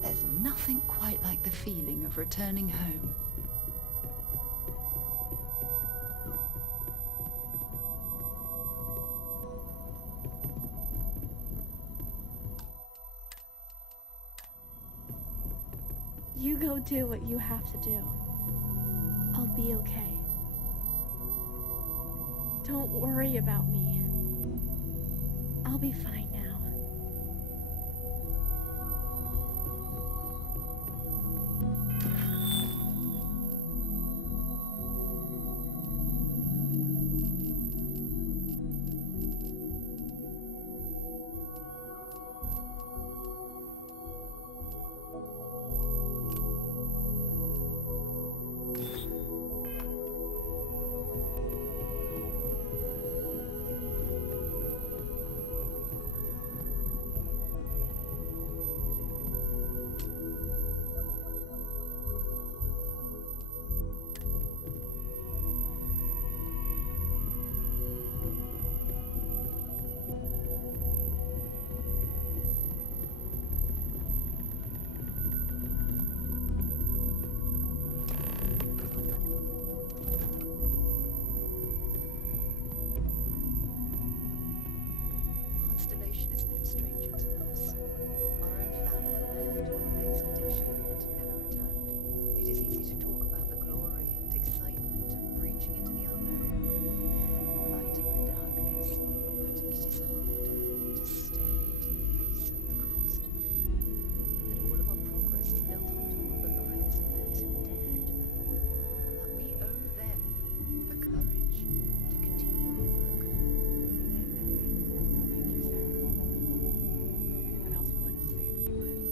there's nothing quite like the feeling of returning home. You go do what you have to do. I'll be okay. Don't worry about me. I'll be fine now. Constellation is no stranger to loss. Our own founder left on an expedition and never returned. It is easy to talk about the glory and excitement of breaching into the unknown, of lighting the darkness, but it is harder to stare into the face of the cost. That all of our progress is built on top of the lives of those who dared, and that we owe them the courage to continue our work in their memory. Thank you, Sarah. If anyone else would like to say a few words.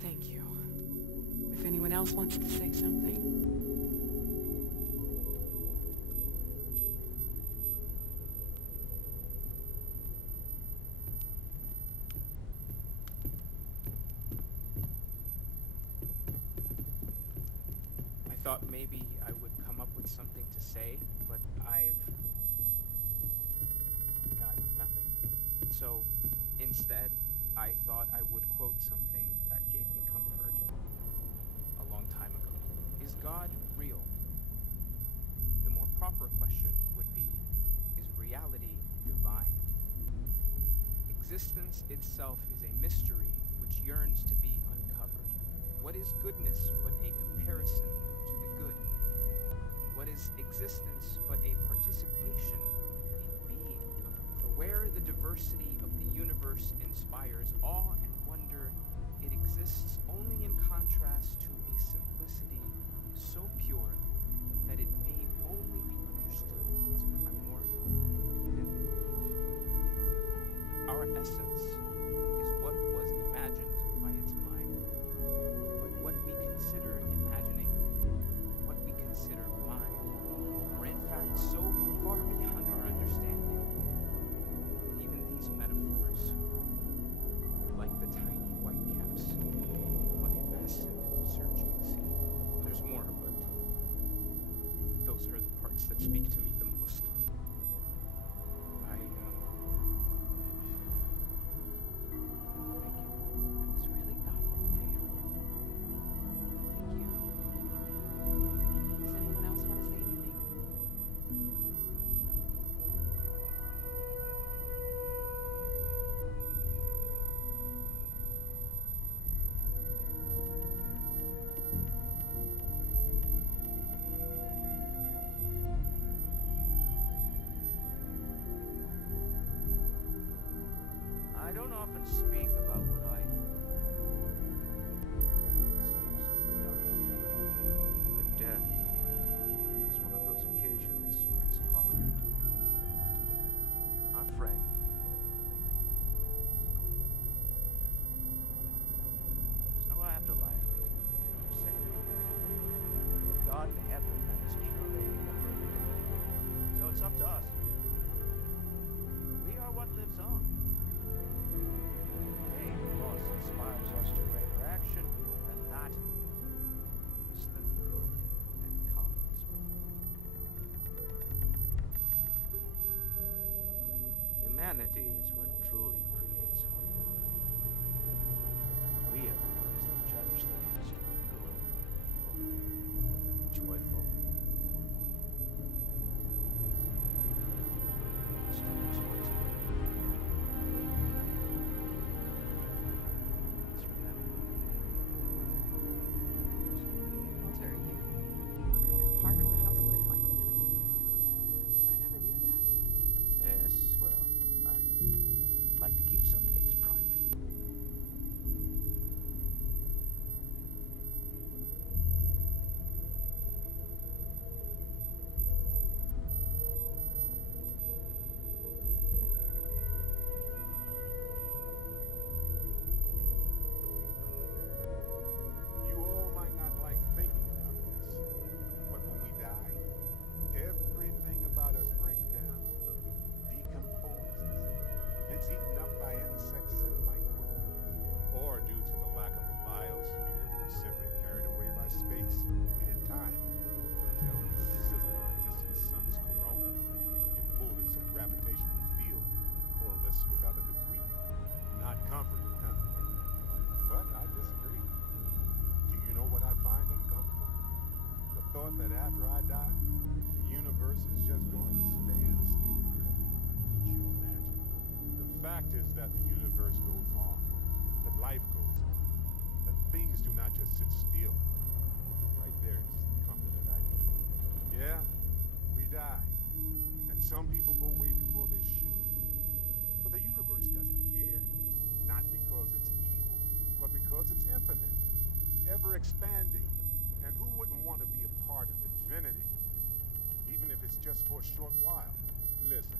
Thank you. If anyone else wants to say something. I thought maybe I would come up with something to say, but I've got nothing. So instead, I thought I would quote something that gave me comfort a long time ago. Is God real? The more proper question would be, is reality divine? Existence itself is a mystery which yearns to be uncovered. What is goodness but a comparison to the good? What is existence but a participation in being? For where the diversity of the universe inspires awe and wonder, it exists only in contrast to a simplicity so pure that it may only be understood as primordial and hidden. Our essence is what was imagined by its mind, but what we consider imagining, what we consider mind, are in fact so far beyond our understanding. Even these metaphors are like the tiny white caps on a massive searching sea. There's more, but those are the parts that speak to me the most. Thank you. That was really thoughtful, Mateo. Thank you. Does anyone else want to say anything? up and speak about what I seems so redundant. But death is one of those occasions where it's hard not to look at our friend. There's no afterlife. Second God in heaven and is curating the perfect end. So it's up to us. We are what lives on. Pain loss inspires us to greater action, and that is the good and comes. Humanity is what truly creates hope. We are the ones that judge the rest of the good, joyful. It's the responsibility. Let's remember. Walter, you part of the House of Enlightenment? I never knew that. Yes, well, I like to keep some things private. You all might not like thinking about this, but when we die, everything about us breaks down, decomposes. It's eaten up by insects and microbes. Or due to the lack of a biosphere, we're simply carried away by space and time until the sizzle of a distant sun's corona get pulled in some gravitational field and coalesce with other debris. Not comforting, huh? But I disagree. Do you know what I find uncomfortable? The thought that after I die, the universe is just going to stay still forever. Could you imagine? The fact is that the universe goes on, that life goes on, that things do not just sit still. Right there is the comfort that I need. Yeah, we die. And some people go way before they should. But the universe doesn't care. Not because it's evil, but because it's infinite, ever expanding. And who wouldn't want to be a part of infinity? Even if it's just for a short while. Listen,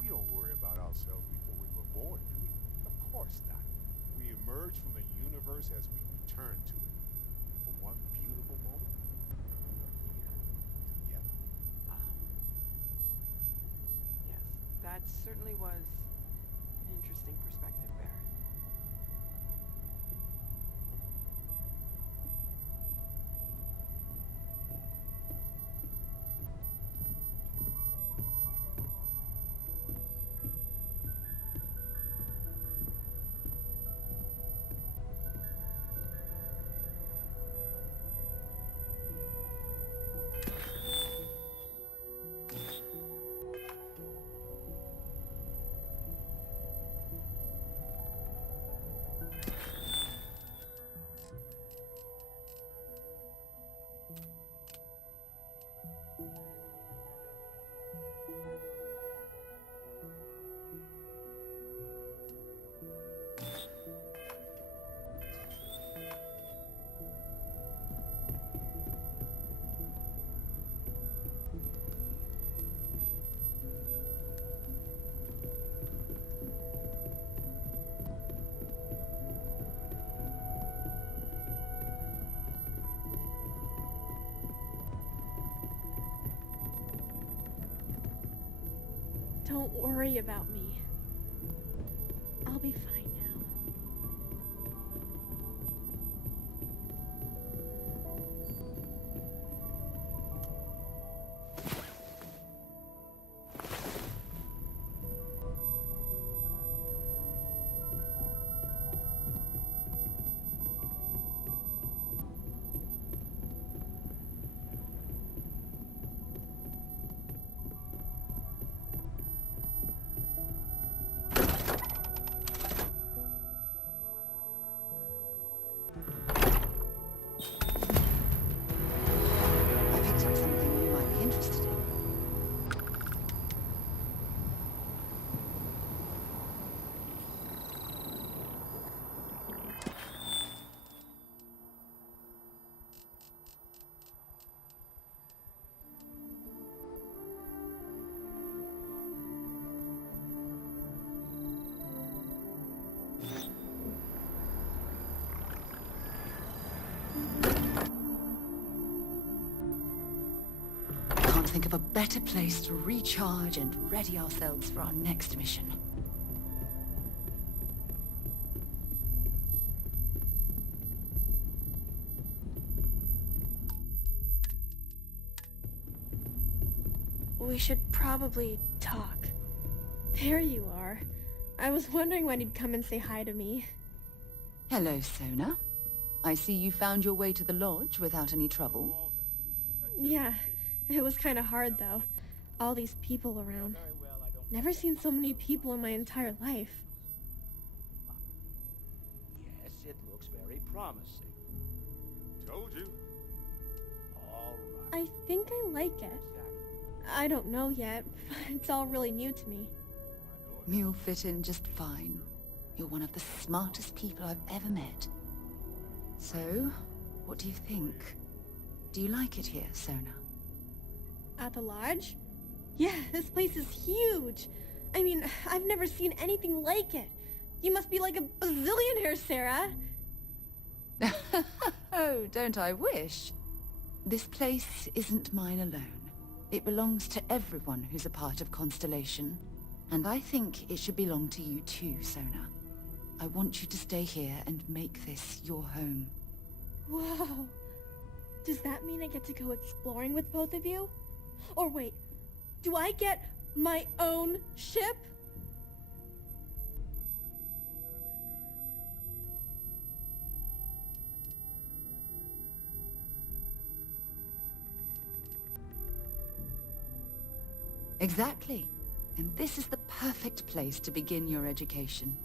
we don't worry about ourselves before we were born, do we? Of course not. We emerge from the universe as we return to it. For one beautiful moment, we're here, together. Yes, that certainly was an interesting perspective, Barrett. Don't worry about me. I'll be fine now. think of a better place to recharge and ready ourselves for our next mission. We should probably talk. There you are. I was wondering when you'd come and say hi to me. Hello, Sona. I see you found your way to the lodge without any trouble. Yeah, it was kind of hard though. All these people around. Never seen so many people in my entire life. Yes, it looks very promising. Told you. All right. I think I like it. I don't know yet, but it's all really new to me. You'll fit in just fine. You're one of the smartest people I've ever met. So, what do you think? Do you like it here, Sona? At the lodge? Yeah, this place is huge. I mean, I've never seen anything like it. You must be like a bazillionaire, Sarah. Oh, don't I wish? This place isn't mine alone. It belongs to everyone who's a part of Constellation. And I think it should belong to you too, Sona. I want you to stay here and make this your home. Whoa. Does that mean I get to go exploring with both of you? Or wait, do I get my own ship? Exactly. And this is the perfect place to begin your education.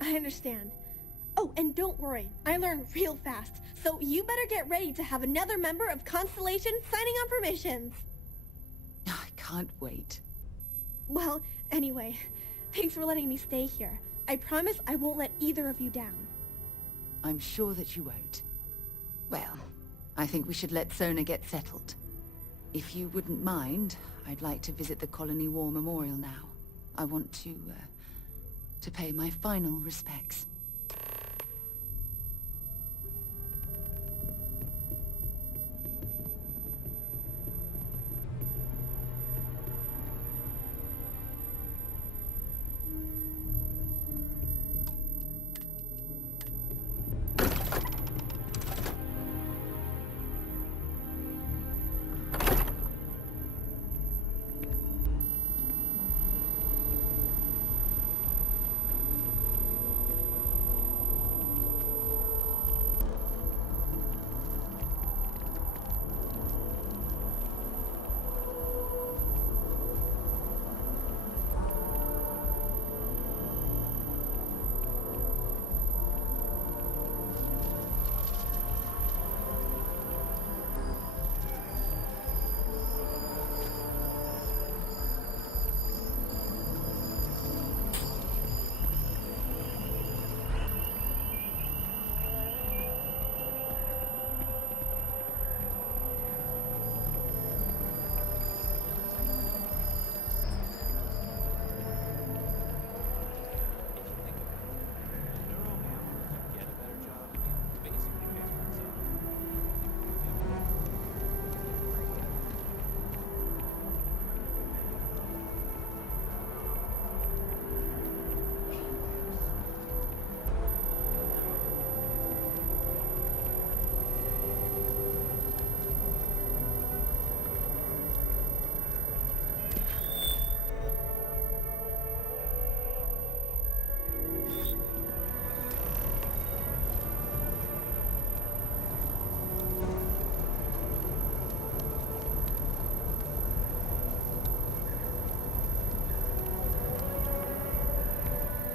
I understand. Oh, and don't worry, I learn real fast, so you better get ready to have another member of Constellation signing on for missions. I can't wait. Well, anyway, thanks for letting me stay here. I promise I won't let either of you down. I'm sure that you won't. Well, I think we should let Sona get settled. If you wouldn't mind, I'd like to visit the Colony War Memorial now. I want to pay my final respects.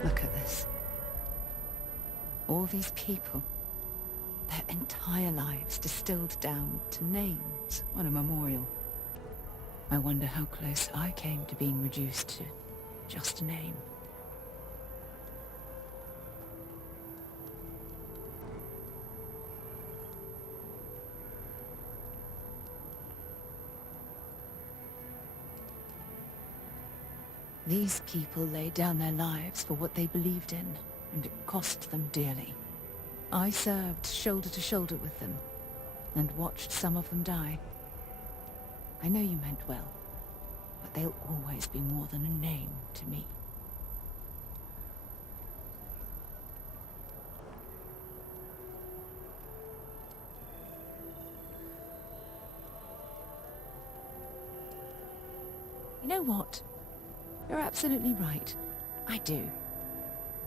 Look at this. All these people, their entire lives distilled down to names on a memorial. I wonder how close I came to being reduced to just a name. These people laid down their lives for what they believed in, and it cost them dearly. I served shoulder to shoulder with them, and watched some of them die. I know you meant well, but they'll always be more than a name to me. You know what? You're absolutely right. I do.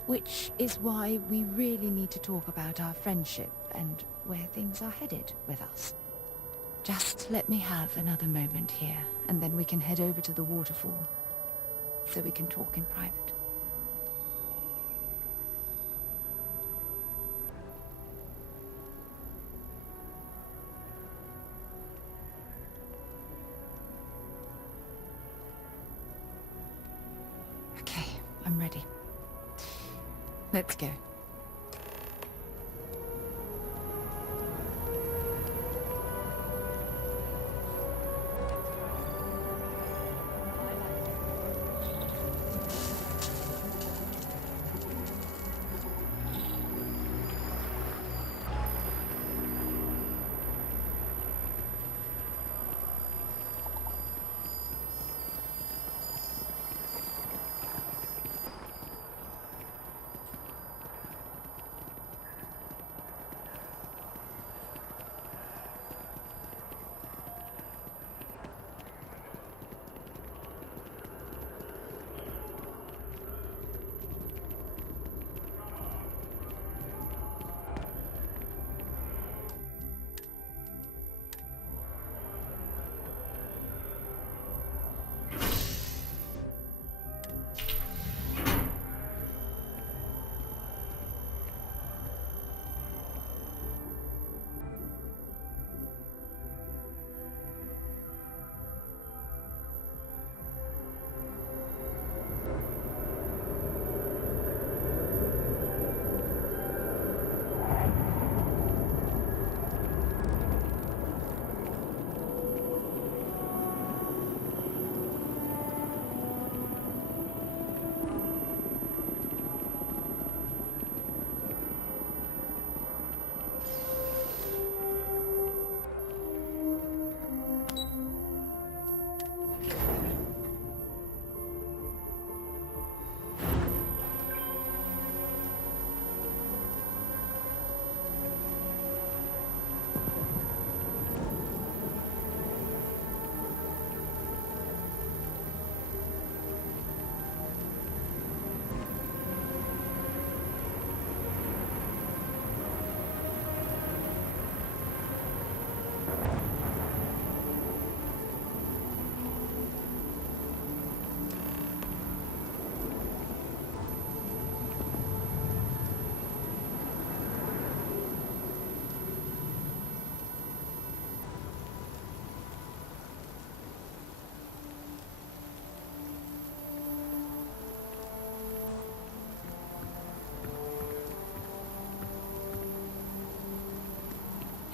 Which is why we really need to talk about our friendship and where things are headed with us. Just let me have another moment here, and then we can head over to the waterfall, so we can talk in private. Okay, I'm ready. Let's go.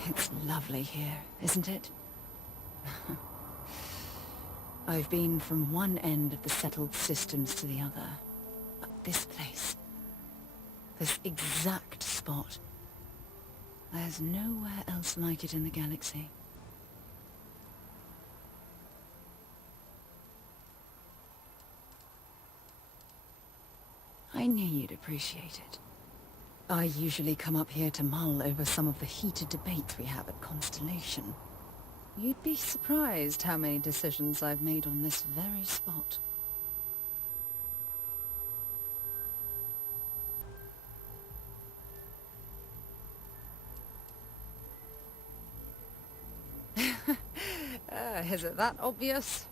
It's lovely here, isn't it? I've been from one end of the settled systems to the other. But this place, this exact spot, there's nowhere else like it in the galaxy. I knew you'd appreciate it. I usually come up here to mull over some of the heated debates we have at Constellation. You'd be surprised how many decisions I've made on this very spot. Is it that obvious?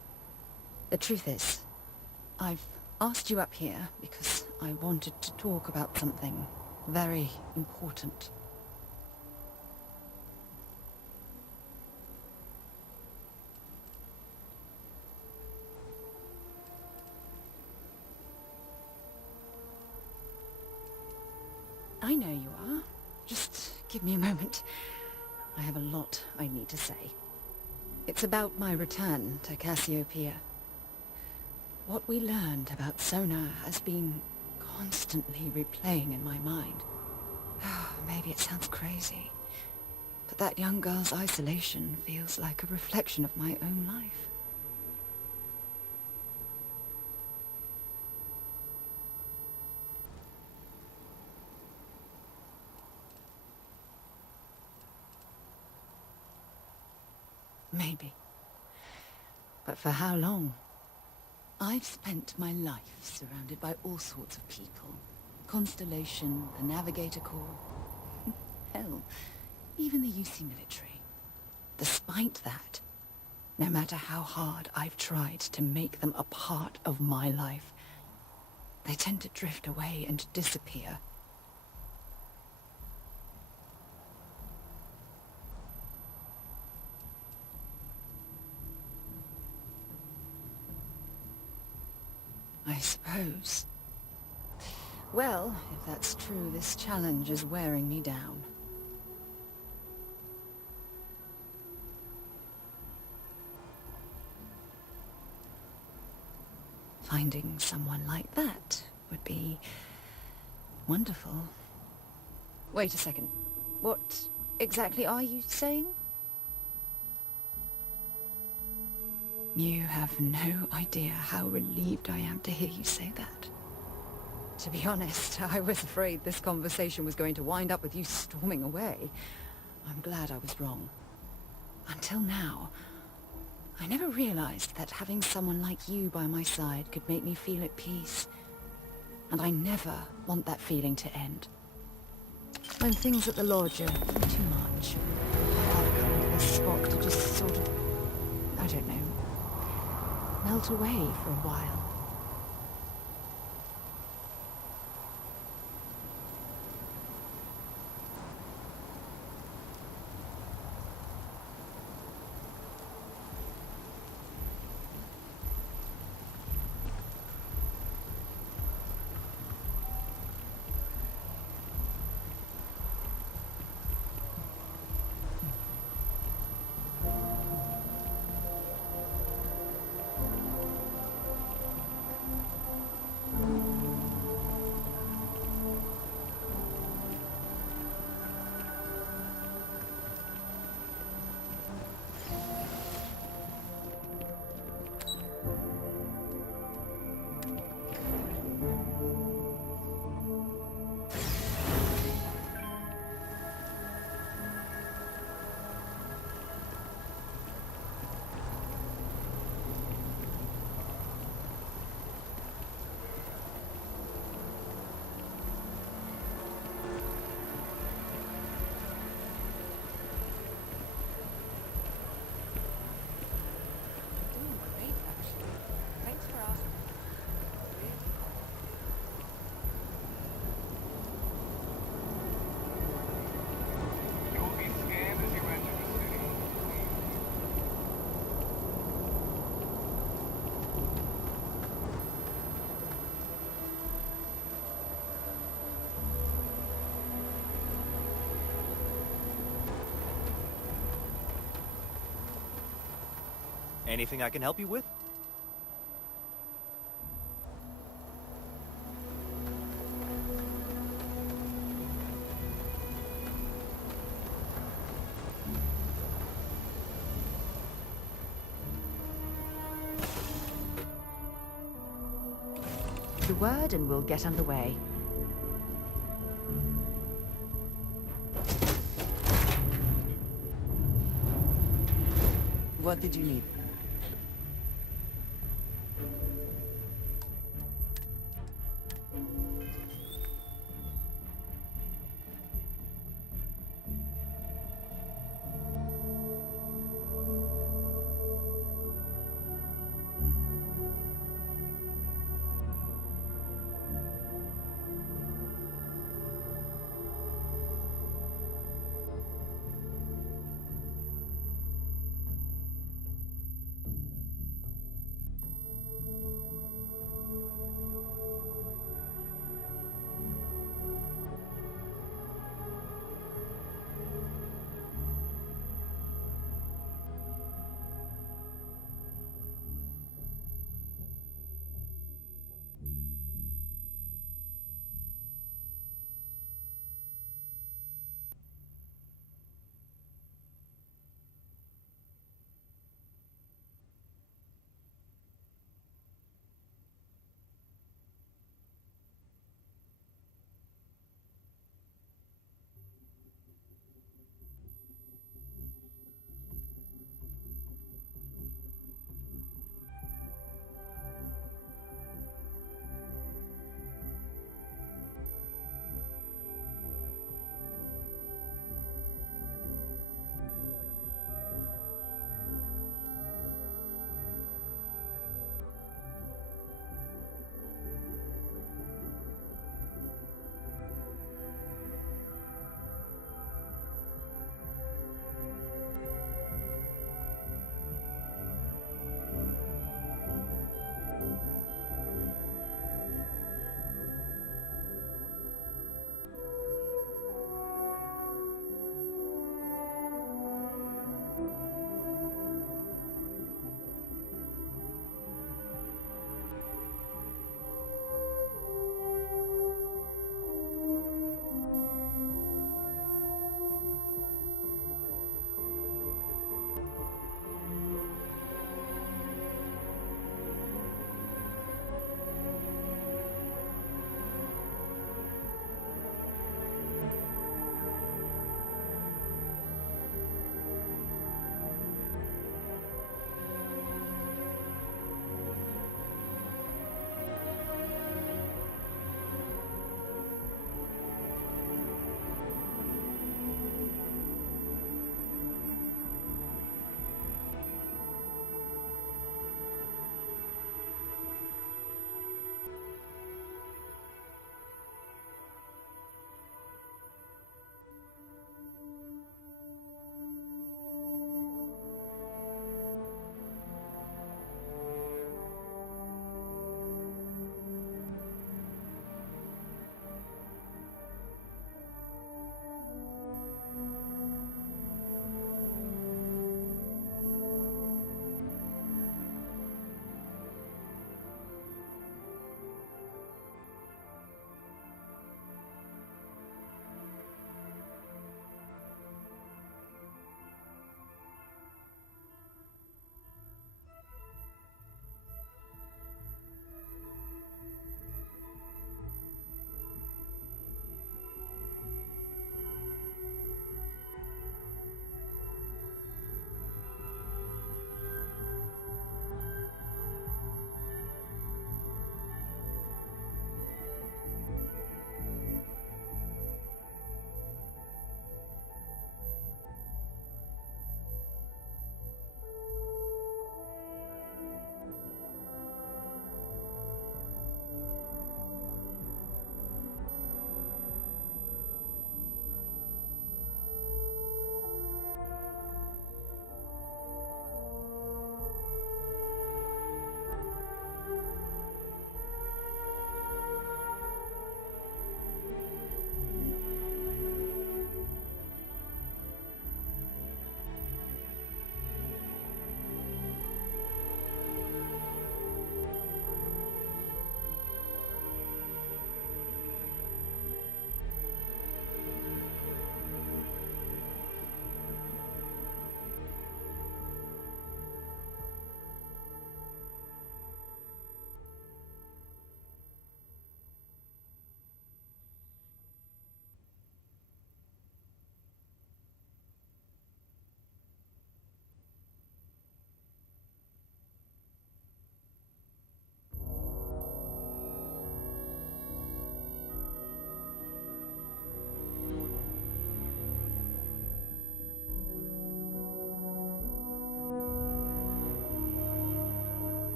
The truth is, I've asked you up here because I wanted to talk about something very important. I know you are. Just give me a moment. I have a lot I need to say. It's about my return to Cassiopeia. What we learned about Sonar has been constantly replaying in my mind. Maybe it sounds crazy, But that young girl's isolation feels like a reflection of my own life. Maybe. But for how long? I've spent my life surrounded by all sorts of people. Constellation, the Navigator Corps. Hell, even the UC military. Despite that, no matter how hard I've tried to make them a part of my life, they tend to drift away and disappear. I suppose. Well, if that's true, this challenge is wearing me down. Finding someone like that would be wonderful. Wait a second. What exactly are you saying? You have no idea how relieved I am to hear you say that. To be honest, I was afraid this conversation was going to wind up with you storming away. I'm glad I was wrong. Until now, I never realized that having someone like you by my side could make me feel at peace. And I never want that feeling to end. When things at the lodge are too much, I've come to this spot to just sort of, I don't know, melt away for a while. Anything I can help you with? The word and we'll get underway. What did you need?